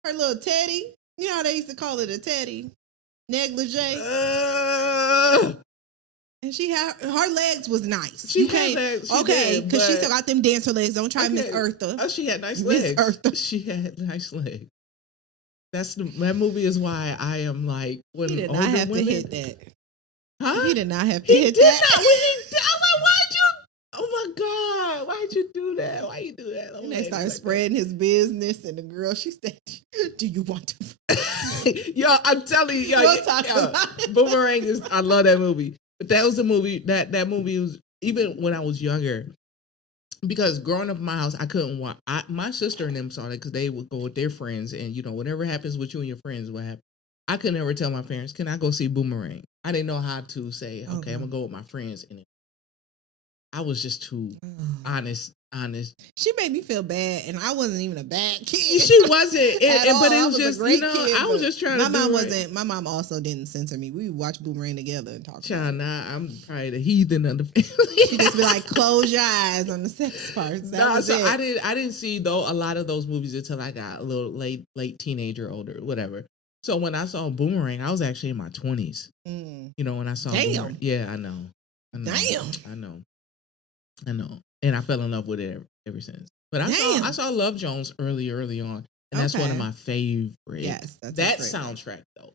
her little teddy. You know how they used to call it a teddy, negligee. And she had her legs was nice. She had legs. Okay, because she still got them dancer legs. Don't try Miss Eartha. Oh, she had nice legs. Miss Eartha. She had nice legs. That movie is why I am like when he did older not have women, to hit that. Huh? He did not have to hit that. I'm like, why'd you? Oh my God, why'd you do that? Why you do that? And they started spreading his business, and the girl, she said, "Do you want to?" Yo, I'm telling you, we'll talk about it. Boomerang is. I love that movie, but that was the movie that movie was. Even when I was younger, because growing up in my house, I couldn't watch. My sister and them saw it because they would go with their friends, and whatever happens with you and your friends, what happens. I could never tell my parents, "Can I go see Boomerang?" I didn't know how to say, "Okay, I'm gonna go with my friends," and I was just too honest. She made me feel bad, and I wasn't even a bad kid. She wasn't, but it was just great kid, I was just trying to. My mom wasn't. My mom also didn't censor me. We would watch Boomerang together and talk. Child, I'm probably the heathen of the family. She just be like, "Close your eyes on the sex parts." I didn't see though a lot of those movies until I got a little late teenager, older, whatever. So when I saw Boomerang, I was actually in my 20s. When I saw Boomerang. Yeah, I know. Damn. I know. And I fell in love with it ever since. But I saw Love Jones early on. And that's one of my favorites. Yes. That's that soundtrack, though.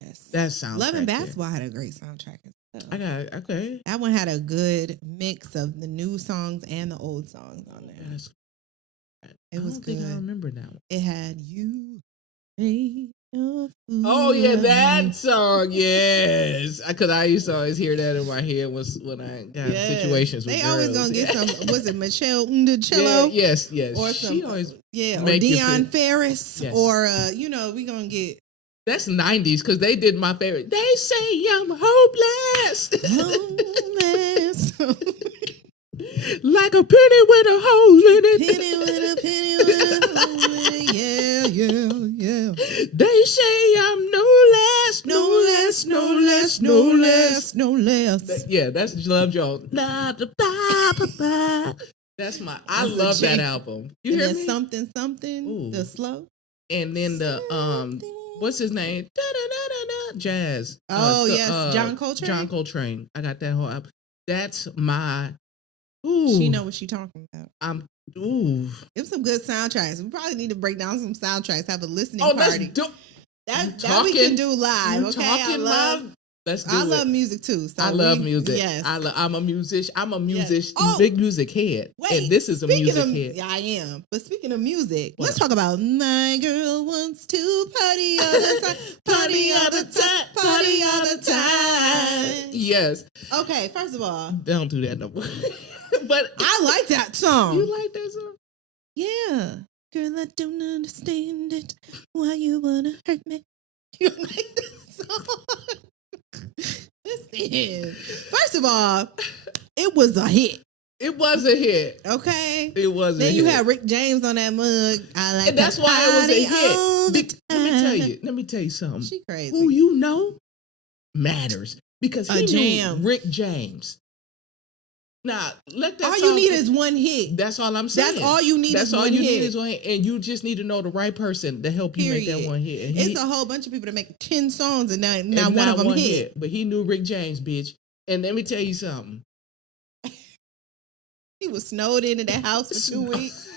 Yes. That soundtrack. Love and Basketball had a great soundtrack as well. I got it. Okay. That one had a good mix of the new songs and the old songs on there. Yes. It was good. I remember that one. It had You Made a Fool. Oh yeah, that song, yes. Because I used to always hear that in my head when I got situations with They girls. always gonna get some. Was it Michelle Cello? Yeah, yes. Or she always or Deion Ferris, or we gonna get. That's 90s because they did my favorite. They say I'm hopeless. Like a penny with a hole in it. Penny with a hole in it. Yeah. They say I'm no less. Yeah, that's Love Jones. That's I love that album. You hear me? Something. Ooh. The slow. And then the what's his name? Jazz. Oh yes, John Coltrane. John Coltrane. I got that whole album. That's my. Ooh. She know what she talking about. Ooh. It was some good soundtracks. We probably need to break down some soundtracks. Have a listening party. That we can do live. Okay, Let's do it. I love music too. So I love music. Yes. I'm a musician. Yes. Big music head. Wait, and this is a music head. Yeah, I am. But speaking of music, let's talk about My Girl Wants to Party All the Time. Party all the time. Yes. Okay, first of all. Don't do that no more. But I like that song. You like that song? Yeah. Girl, I don't understand it. Why you wanna hurt me? You like that song? Listen. First of all, it was a hit. It was a hit. Okay. It was then a hit. you had Rick James on that mug. I like and that's why it was a hit. Let me tell you something. She crazy. Who you know matters. Because he knew Rick James. Now, let that all you need is one hit. That's all I'm saying. That's all you need is one hit. Need is one hit. And you just need to know the right person to help you make that one hit. And it's a whole bunch of people that make 10 songs and not one of them hit. But he knew Rick James, bitch. And let me tell you something. He was snowed into that house for 2 weeks.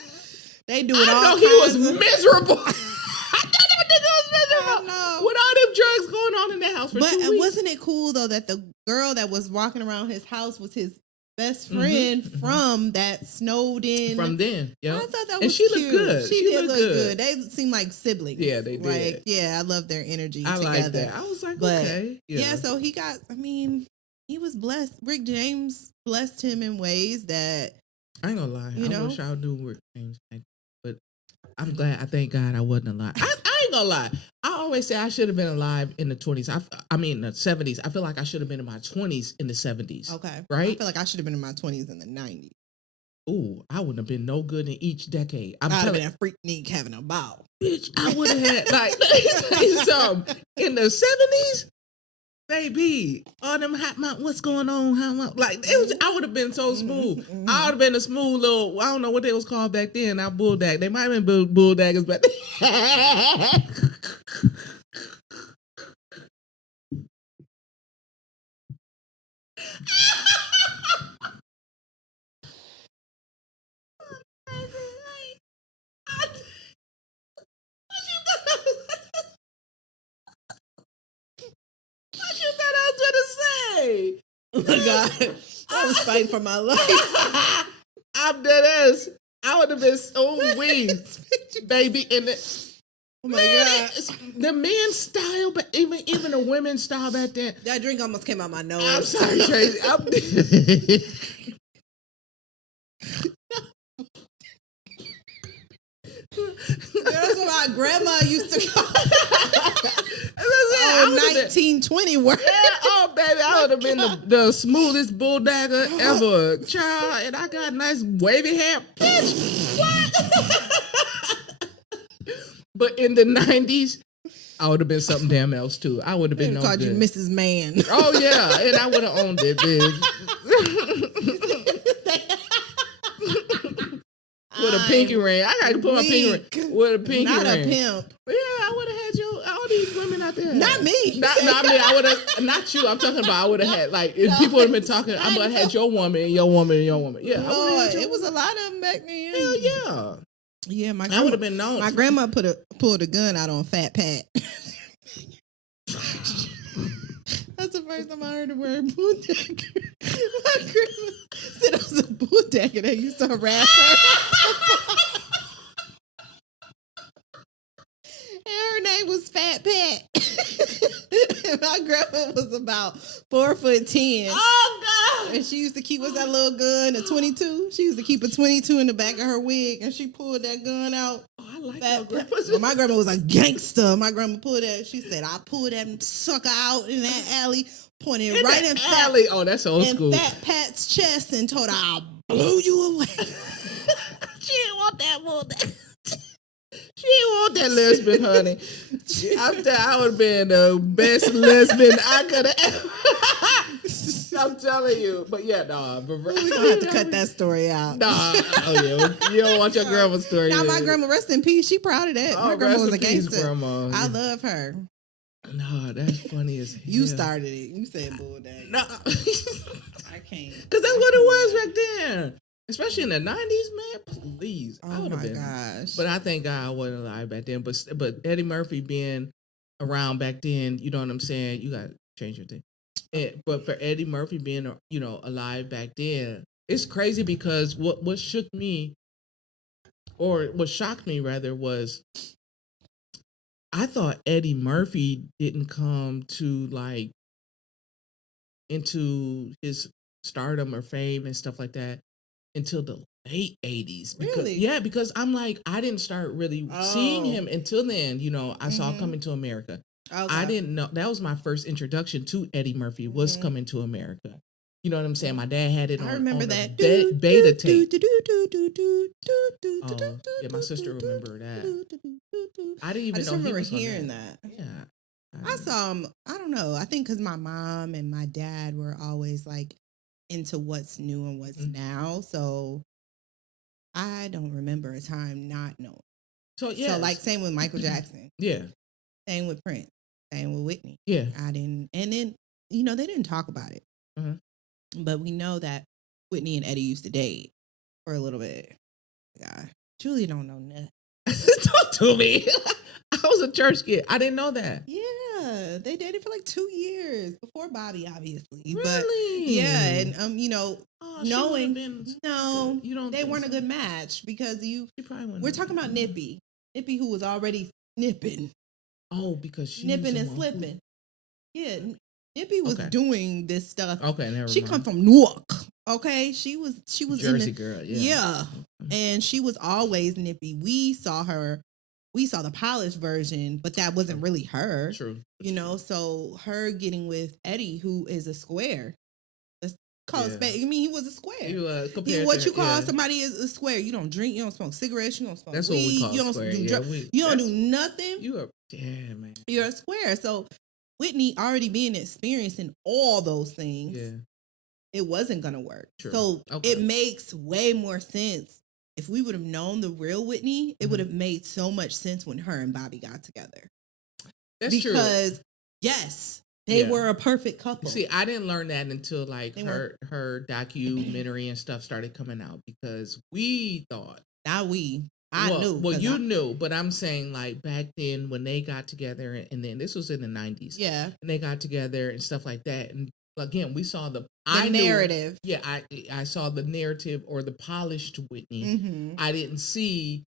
They do it all. I know he was miserable. I thought that nigga was miserable. With all them drugs going on in that house for 2 weeks. But wasn't it cool though that the girl that was walking around his house was his best friend from that snowed in. From then, yeah. I thought that was and she cute. Looked good. She did look good. They seemed like siblings. Yeah, they did. Like, yeah, I love their energy I together. like that. I was like, okay. Yeah, so he was blessed. Rick James blessed him in ways that I ain't gonna lie. I wish I would do Rick James, but I'm glad. I thank God I wasn't alive. I ain't gonna lie. I always say I should have been alive in the 20s. I mean, the 70s. I feel like I should have been in my 20s in the 70s. Okay. Right? I feel like I should have been in my 20s in the 90s. Ooh, I wouldn't have been no good in each decade. I'd have been a freaknik having a ball. Bitch, I would have had, in the 70s, baby, all them hot mouth, what's going on? I would have been so smooth. I would have been a smooth little, I don't know what they was called back then, not bulldag. They might have been bulldaggers back then. Oh my God. I was fighting for my life. I'm dead ass. I would have been so weak, baby. And oh my God. The men's style, but even the women's style back then. That drink almost came out my nose. I'm sorry, Tracy. my grandma used to call I would've been- 1920 word. Yeah, oh baby, I would have been the smoothest bulldagger ever, child. And I got nice wavy hair, bitch. What? But in the 90s, I would have been something damn else too. I would have been no Called good. you Mrs. Man. Oh yeah, and I would have owned it, bitch. With a pinky ring. I got to put my pinky ring. With a pinky ring. Not a pimp. Yeah, I would have had all these women out there. Not me. Not me. I would have, not you. I'm talking about I would have had, like, if people would have been talking, I would have had your woman and your woman and your woman. Yeah, I would have had your it was a lot of them back then. Hell yeah. Yeah, my I would have been known. My grandma pulled a gun out on Fat Pat. That's the first time I heard the word bulldagger. My grandma said I was a bulldagger that used to harass her. And her name was Fat Pat. And my grandma was about 4'10". Oh, God. And she used to keep, what's that little gun, a 22? She used to keep a 22 in the back of her wig, and she pulled that gun out. Oh, I like Fat that. Well, my grandma was a gangster. My grandma pulled that. She said, I pulled that sucker out in that alley, pointed In right the in alley. Oh, that's old in school. Fat Pat's chest and told her, I'll blow you away. She didn't want that woman. She didn't want that lesbian, honey. I would have been the best lesbian I could have ever. I'm telling you. But yeah, nah. We're going to have to cut that story out. Nah. Oh, yeah. You don't want your grandma's story. Now, my yeah. grandma, rest in peace. She proud of that. Oh, My grandma was a rest in peace, gangster. grandma. I love her. No, that's funny as hell. You started it. You said bulldagger. No. I can't. Because that's what it was back then. Especially in the 90s, man. Please. I Oh would have my been. gosh. But I thank God I wasn't alive back then. But Eddie Murphy being around back then, you know what I'm saying? You got to change your thing. But for Eddie Murphy being, alive back then, it's crazy because what shook me, or what shocked me rather, was I thought Eddie Murphy didn't come to like into his stardom or fame and stuff like that until the late 80s. Really? Yeah, because I'm like, I didn't start really seeing him until then. I saw Coming to America. Okay. I didn't know. That was my first introduction to Eddie Murphy, was Coming to America. You know what I'm saying? My dad had it on, I remember on that. beta tape. Oh, yeah, my sister remember that. I didn't even I just know he remember was on hearing that. Yeah. I saw him, I don't know, I think because my mom and my dad were always like into what's new and what's now. So I don't remember a time not knowing. So, yeah. So like same with Michael Jackson. Yeah. Same with Prince. Same with Whitney. Yeah. I didn't, and then, they didn't talk about it. But we know that Whitney and Eddie used to date for a little bit. God, Julie don't know nothing. Talk to me. I was a church kid. I didn't know that. Yeah, they dated for like 2 years before Bobby, obviously. Really? But yeah, and knowing they weren't a good match because we're talking about Nippy, who was already nipping. Oh, because she nipping and slipping. Yeah, Nippy was doing this stuff. Okay, never She mind. come from Newark. Okay, she was Jersey girl. Yeah. And she was always nippy. We saw the polished version, but that wasn't really her. True. So her getting with Eddie, who is a square. Let's call it spade. I mean, he was a square. What you call somebody is a square. You don't drink, you don't smoke cigarettes, you don't smoke That's weed, what we call you don't square. do drugs. You don't do nothing. Man. You're a square. So Whitney already being experienced in all those things. Yeah. It wasn't going to work. True. So it makes way more sense. If we would have known the real Whitney, it would have made so much sense when her and Bobby got together. That's true. Because, yes, they were a perfect couple. See, I didn't learn that until like her documentary and stuff started coming out, because we thought. I knew. Well, you knew, but I'm saying like back then when they got together, and then this was in the 90s. Yeah. And they got together and stuff like that. And again, we saw the narrative. I saw the narrative, or the polished Whitney. Mm-hmm. I didn't see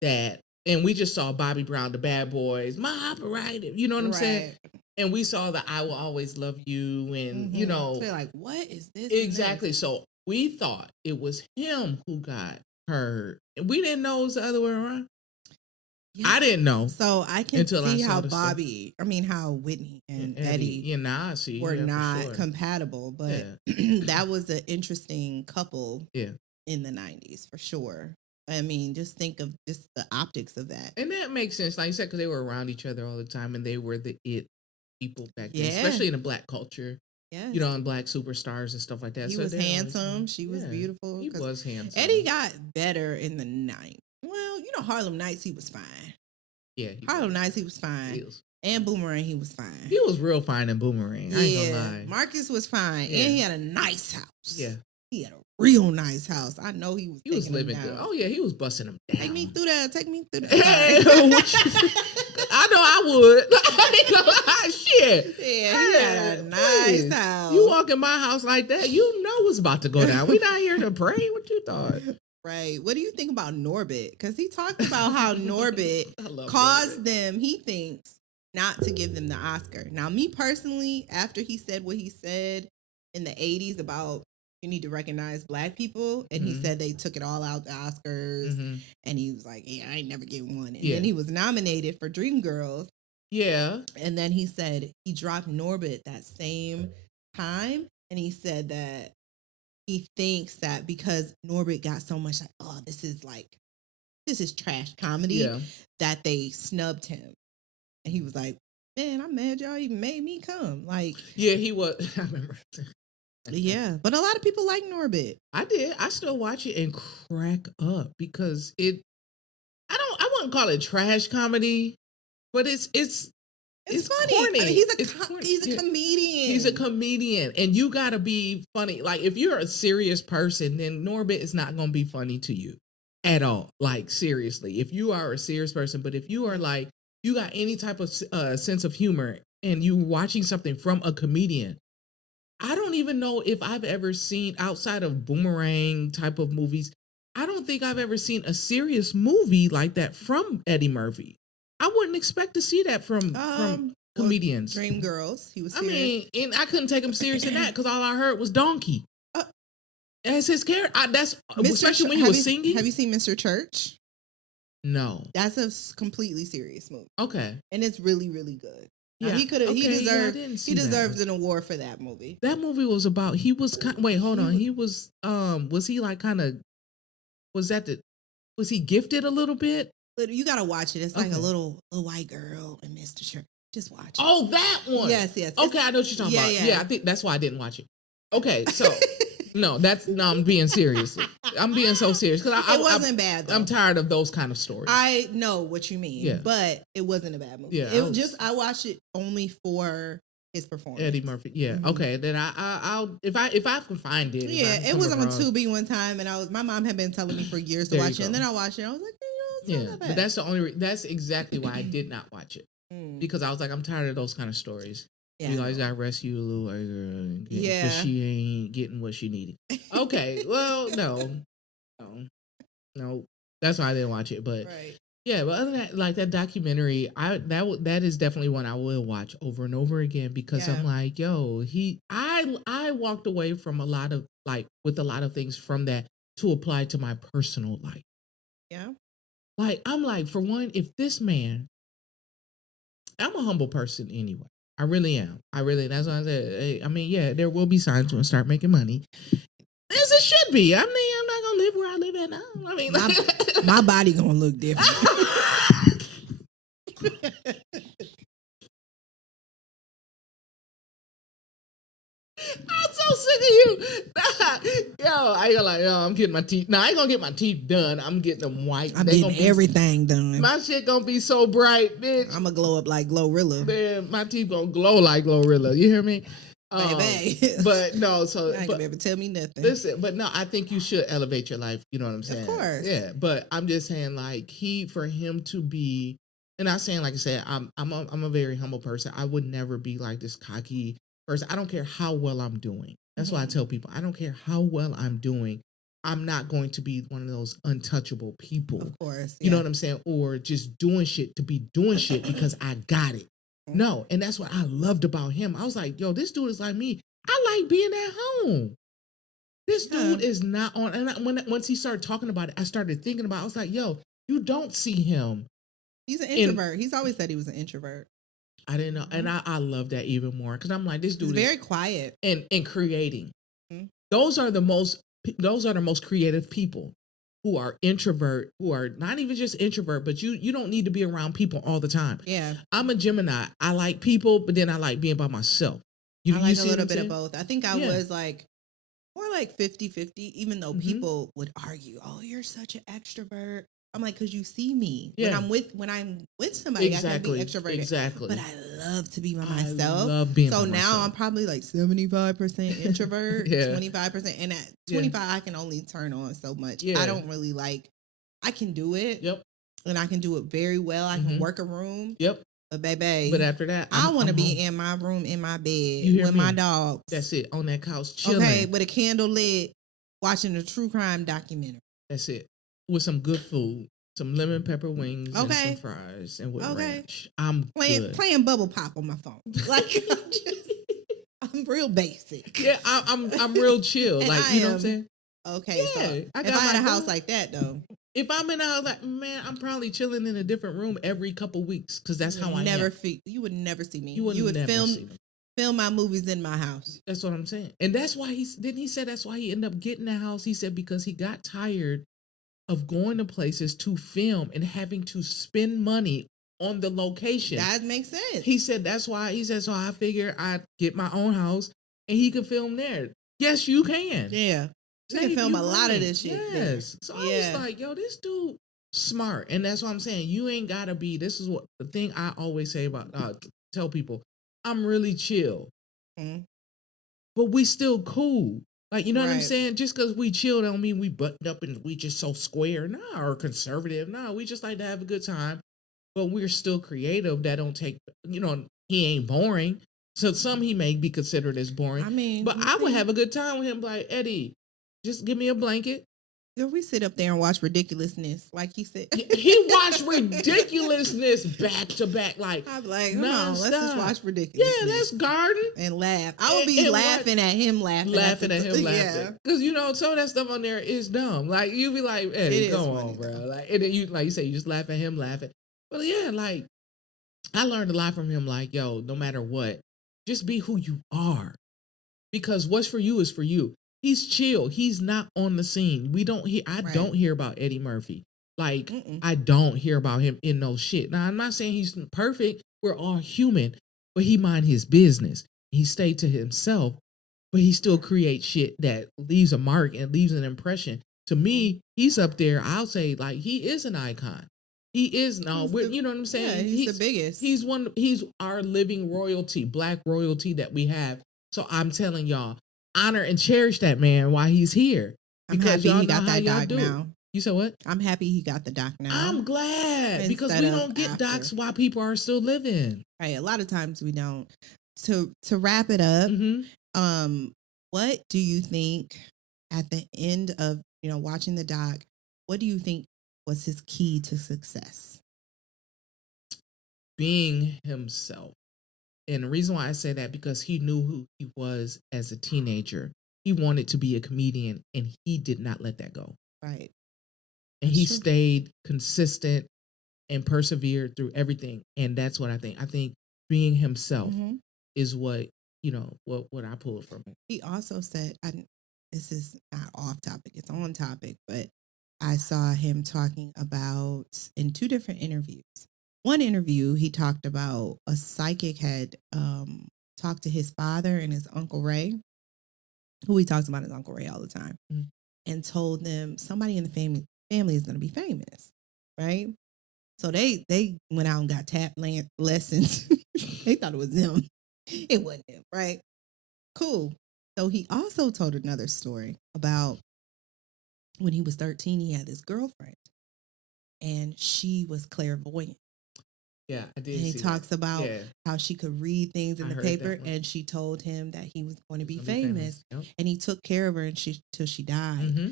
that. And we just saw Bobby Brown, the Bad Boys, my operative. You know what I'm saying? And we saw the I Will Always Love You, and So they're like, what is this? Exactly. So we thought it was him who got her. And we didn't know it was the other way around. Yeah. I didn't know. So I can Until I see saw how the stuff. how Whitney and Eddie. Eddie Yeah, nah, I see. were Yeah, for not sure. compatible, but that was an interesting couple Yeah. in the 90s for sure. I mean, just think of just the optics of that. And that makes sense, like you said, because they were around each other all the time, and they were the it people back then, Yeah. especially in the black culture. Yes. You know, and black superstars and stuff like that. He So was they always- handsome. She was yeah, beautiful. He 'Cause was handsome. Eddie got better in the night. Well, you know, Harlem Nights, he was fine. Yeah, Harlem Nights, he was fine. He was, And Boomerang, he was fine. he was real fine in Boomerang. I ain't gonna lie. Marcus was fine. Yeah. And he had a nice house. Yeah. He had a real nice house. I know he was He was taking them living down. good. Oh yeah, he was busting them down. Take me through that. Take me through Hey, that. what you- I know I would. I ain't gonna lie, shit. Yeah, he had a nice please. house. You walk in my house like that, you know what's about to go down. We not here to pray. What you thought? Right. What do you think about Norbit? Because he talked about how Norbit I love caused Norbit. them, he thinks, not to give them the Oscar. Now, me personally, after he said what he said in the 80s about you need to recognize black people, and he said they took it all out the Oscars, and he was like, yeah, I ain't never getting one. And then he was nominated for Dreamgirls. Yeah. And then he said he dropped Norbit that same time, and he said that he thinks that because Norbit got so much like, oh, this is trash comedy, that they snubbed him. And he was like, man, I'm mad y'all even made me come. Like, yeah, he was. I remember. Yeah, but a lot of people like Norbit. I did. I still watch it and crack up because I wouldn't call it trash comedy, but it's funny. corny. I mean, he's a Yeah. comedian. He's a comedian, and you gotta be funny. Like if you're a serious person, then Norbit is not gonna be funny to you at all. Like seriously, if you are a serious person, but if you are like you got any type of sense of humor and you watching something from a comedian, I don't even know if I've ever seen outside of Boomerang type of movies. I don't think I've ever seen a serious movie like that from Eddie Murphy. I wouldn't expect to see that from comedians. Dreamgirls. He was I serious. mean, and I couldn't take him serious in that because all I heard was donkey. As his character, that's especially when he was singing. Have you seen Mr. Church? No, that's a completely serious movie. Okay, and it's really, really good. Yeah, he could have. He deserved. He deserves that. an award for that movie. That movie was about. He was. Wait, hold on. He was. Was he like kind of? Was that the? Was he gifted a little bit? You gotta watch it. It's like a little white girl and Mr. Church. Just watch it. Oh, that one. Yes. Okay, I know what you're talking about. Yeah, I think that's why I didn't watch it. Okay, so no, I'm being serious. I'm being so serious because it wasn't bad. Though. I'm tired of those kind of stories. I know what you mean, but it wasn't a bad movie. Yeah, I watched it only for his performance. Eddie Murphy. Yeah. Okay. Then I'll if I can find it. Yeah, it was on Tubi one time, and my mom had been telling me for years to watch it, and then I watched it. I was like, but that's the only. That's exactly why I did not watch it because I was like, I'm tired of those kind of stories. Yeah, you always gotta rescue a little white girl, because she ain't getting what she needed. Okay, well, no, that's why I didn't watch it. But yeah, but other than that, like that documentary, that is definitely one I will watch over and over again because I'm like, yo, I walked away from with a lot of things from that to apply to my personal life. Yeah. Like, I'm like, for one, if this man, I'm a humble person anyway. I really am. That's why I said, hey, I mean, yeah, there will be signs when I start making money. As it should be. I mean, I'm not going to live where I live at now. I mean, my body going to look different. I'm so sick of you. I'm getting my teeth. Now I ain't gonna get my teeth done. I'm getting them white. I'm getting everything done. My shit gonna be so bright, bitch. I'm gonna glow up like Glorilla. Man, my teeth gonna glow like Glorilla. You hear me? Baby. But no, so I ain't gonna be able to tell me nothing. Listen, but no, I think you should elevate your life. You know what I'm saying? Of course. Yeah, but I'm just saying, like, for him to be, and I'm saying, like I said, I'm a very humble person. I would never be like this cocky person. I don't care how well I'm doing. That's why I tell people, I don't care how well I'm doing. I'm not going to be one of those untouchable people. Of course. You know what I'm saying? Or just doing shit to be doing shit because I got it. No. And that's what I loved about him. I was like, yo, this dude is like me. I like being at home. This dude is not on. And once he started talking about it, I started thinking about it. I was like, yo, you don't see him He's an introvert. He's always said he was an introvert. I didn't know, and I love that even more because I'm like, this dude He's is very quiet and creating. Mhm. Those are the most creative people who are introvert, who are not even just introvert, but you don't need to be around people all the time. Yeah, I'm a Gemini. I like people, but then I like being by myself. I like see a what little I'm bit of saying? both. I think I Yeah. was like more like 50-50, even though Mhm. people would argue, "Oh, you're such an extrovert." I'm like, "Cause you see me Yeah. when I'm with somebody, Exactly. I can be extroverted. Exactly. But I love to be by I myself. love being So by now myself. I'm probably like 75% introvert, Yeah. 25%, and at 25 I can only turn on so much. Yeah. I don't really like. I can do it, Yep. and I can do it very well. I can Mhm. work a room, Yep. but baby, But after that, I want to I'm be home. in my room, in my bed, You hear with my me? dogs. That's it. On that couch, chilling. Okay, with a candle lit, watching a true crime documentary. That's it. With some good food, some lemon pepper wings, and some Okay. fries, and with Okay. ranch. I'm good. Playing bubble pop on my phone. Like I'm real basic. Yeah, I'm real chill. And Like, I you know what I'm am- saying? Okay, so Yeah, if I I got had my a house dog. like that though, If I'm in a house, like, man, I'm probably chilling in a different room every couple weeks because that's how I am. you would never see me. You would never see me. film my movies in my house. That's what I'm saying. And that's why he said that's why he ended up getting the house. He said because he got tired of going to places to film and having to spend money on the location. That makes sense. He said that's why. He said so. I figure I'd get my own house and he could film there. Yes, you can. Yeah. You can Save film you a lot money. of this shit. there. Yes. So I was like, yo, this dude smart, and that's what I'm saying. You ain't gotta be. This is what the thing I always say about tell people. I'm really chill, Mhm. but we still cool. Like, you know what I'm Right. saying? Just because we chill don't mean we buttoned up and we just so square. Nah, or conservative. Nah, we just like to have a good time. But we're still creative. That don't take, he ain't boring. So some he may be considered as boring. I mean, but I would have a good time with him. Like, Eddie, just give me a blanket. we sit up there and watch ridiculousness, like he said. He watched ridiculousness back to back, like I'm like, come on, let's just watch nonstop. ridiculousness. Yeah, that's garden. and laugh. I would be And laughing at him, laughing at him, laughing. Because some of that stuff on there is dumb. Like you be like, Eddie, It is go funny, on, bro. though. Like, and then you like you say, you just laugh at him laughing. But yeah, like I learned a lot from him. Like, yo, no matter what, just be who you are. Because what's for you is for you. He's chill. He's not on the scene. We don't hear. I Right. don't hear about Eddie Murphy. Like Mm-mm. I don't hear about him in no shit. Now I'm not saying he's perfect. We're all human, but he mind his business. He stayed to himself, but he still creates shit that leaves a mark and leaves an impression. To me, he's up there. I'll say like he is an icon. He is now. You know what I'm saying? Yeah, he's the biggest. He's our living royalty, black royalty that we have. So I'm telling y'all, honor and cherish that man while he's here. I'm Because happy y'all he know got how that y'all doc do. now. You said what? I'm happy he got the doc now. I'm glad because Instead we of don't get after. docs while people are still living. Right, a lot of times we don't. To wrap it up, Mm-hmm. What do you think at the end of watching the doc? What do you think was his key to success? Being himself. And the reason why I say that because he knew who he was as a teenager. He wanted to be a comedian and he did not let that go. Right. And he true. stayed consistent and persevered through everything. And that's what I think. I think being himself Mhm. is what I pulled from him. He also said, this is not off topic, it's on topic, but I saw him talking about in two different interviews. One interview, he talked about a psychic had talked to his father and his Uncle Ray, who he talks about his Uncle Ray all the time, and told them somebody in the family is going to be famous, right? So they went out and got tap lessons. They thought it was them. It wasn't him, right? Cool. So he also told another story about when he was 13, he had this girlfriend and she was clairvoyant. Yeah, I did. And he see talks that. about Yeah. how she could read things in I the heard paper, that one. and she told him that he was going to be Gonna be famous. Yep. And he took care of her till she died Mm-hmm.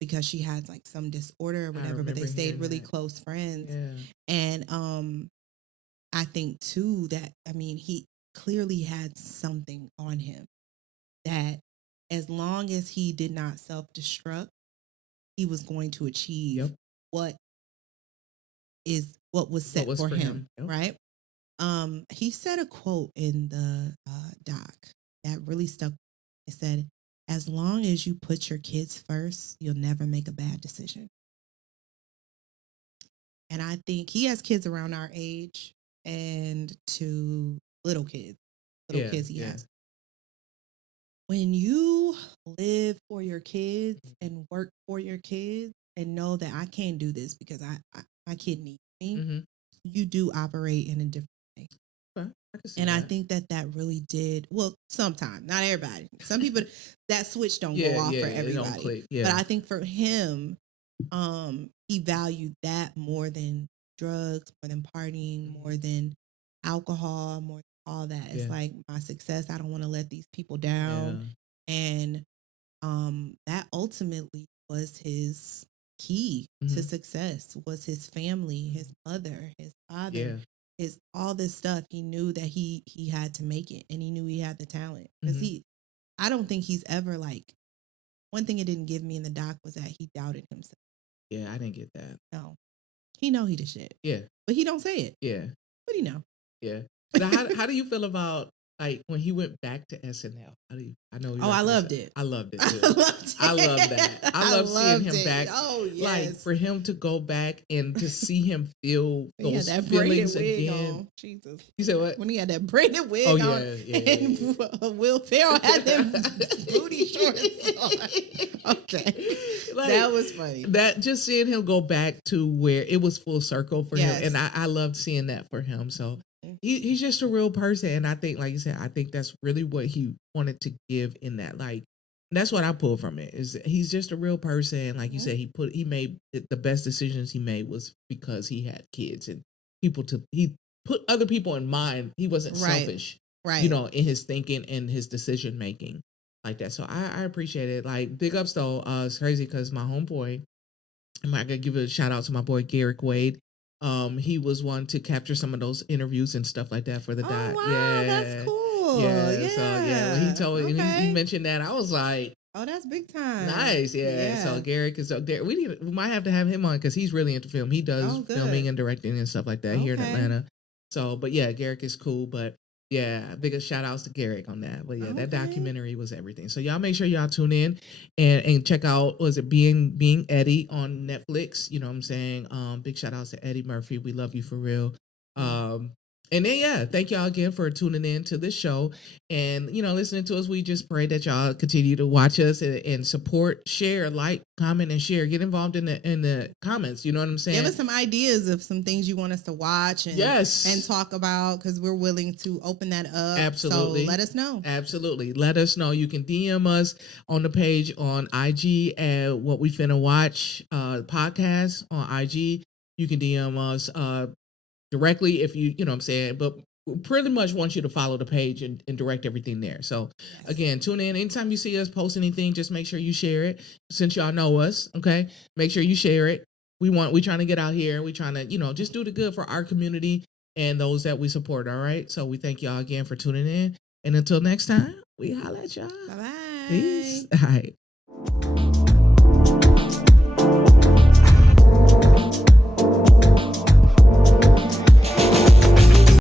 because she had like some disorder or whatever, but they remember stayed hearing really that. close friends. Yeah. And I think too that he clearly had something on him that as long as he did not self-destruct, he was going to achieve Yep. what is what was set was for for him, him. Yep. right? He said a quote in the doc that really stuck. It said, "As long as you put your kids first, you'll never make a bad decision." And I think he has kids around our age and two little kids. Little kids he has. When you live for your kids and work for your kids and know that I can't do this because my kid needs me, you do operate in a different way. And I think that really did, well, sometimes, not everybody. Some people, that switch don't go off for everybody. It don't click. Yeah. But I think for him, he valued that more than drugs, more than partying, more than alcohol, more than all that. It's like my success. I don't want to let these people down. And that ultimately was his key to success, was his family, his mother, his father, his all this stuff. He knew that he had to make it, and he knew he had the talent. Because I don't think he's ever like, one thing it didn't give me in the doc was that he doubted himself. Yeah, I didn't get that. No. He know he the shit. Yeah. But he don't say it. Yeah. But he know. Yeah. Now, how do you feel about like when he went back to SNL? How do you? I know. I loved it. I loved it. Too. I love that. I love seeing him back. Oh yes. Like for him to go back and to see him feel those that feelings wig again. On. Jesus. You said what? When he had that braided wig on. And Will Ferrell had them booty shorts on. Okay. Like, that was funny. That just seeing him go back to where it was full circle for him. And I loved seeing that for him. So he's just a real person. And I think, like you said, I think that's really what he wanted to give in that. Like, that's what I pulled from it, is he's just a real person. Like you said, he made the best decisions he made was because he had kids and he put other people in mind. He wasn't selfish, right? You know, in his thinking and his decision making like that. So I appreciate it. Like, big ups though. It's crazy because my homeboy, I gotta give a shout out to my boy Garrick Wade. He was one to capture some of those interviews and stuff like that for the doc. Wow, that's cool. Yeah. So when he told me, he mentioned that, I was like, oh, that's big time. Nice. Yeah. So Garrick is up there. We might have to have him on because he's really into film. He does filming and directing and stuff like that here in Atlanta. So, but yeah, Garrick is cool. But yeah, biggest shout outs to Garrick on that. But yeah, that documentary was everything. So y'all make sure y'all tune in and check out, was it Being Eddie on Netflix? You know what I'm saying? Big shout outs to Eddie Murphy. We love you for real. And then, thank y'all again for tuning in to this show and, listening to us. We just pray that y'all continue to watch us and support, share, like, comment, and share. Get involved in the comments. You know what I'm saying? Give us some ideas of some things you want us to watch and talk about, because we're willing to open that up. Absolutely. So let us know. Absolutely. Let us know. You can DM us on the page on IG at What We Finna Watch podcast on IG. You can DM us directly if you know what I'm saying, but we pretty much want you to follow the page and direct everything there. So again, tune in. Anytime you see us post anything, just make sure you share it. Since y'all know us, okay? Make sure you share it. We trying to get out here. We trying to, just do the good for our community and those that we support, all right? So we thank y'all again for tuning in. And until next time, we holla at y'all. Bye-bye. Peace. All right.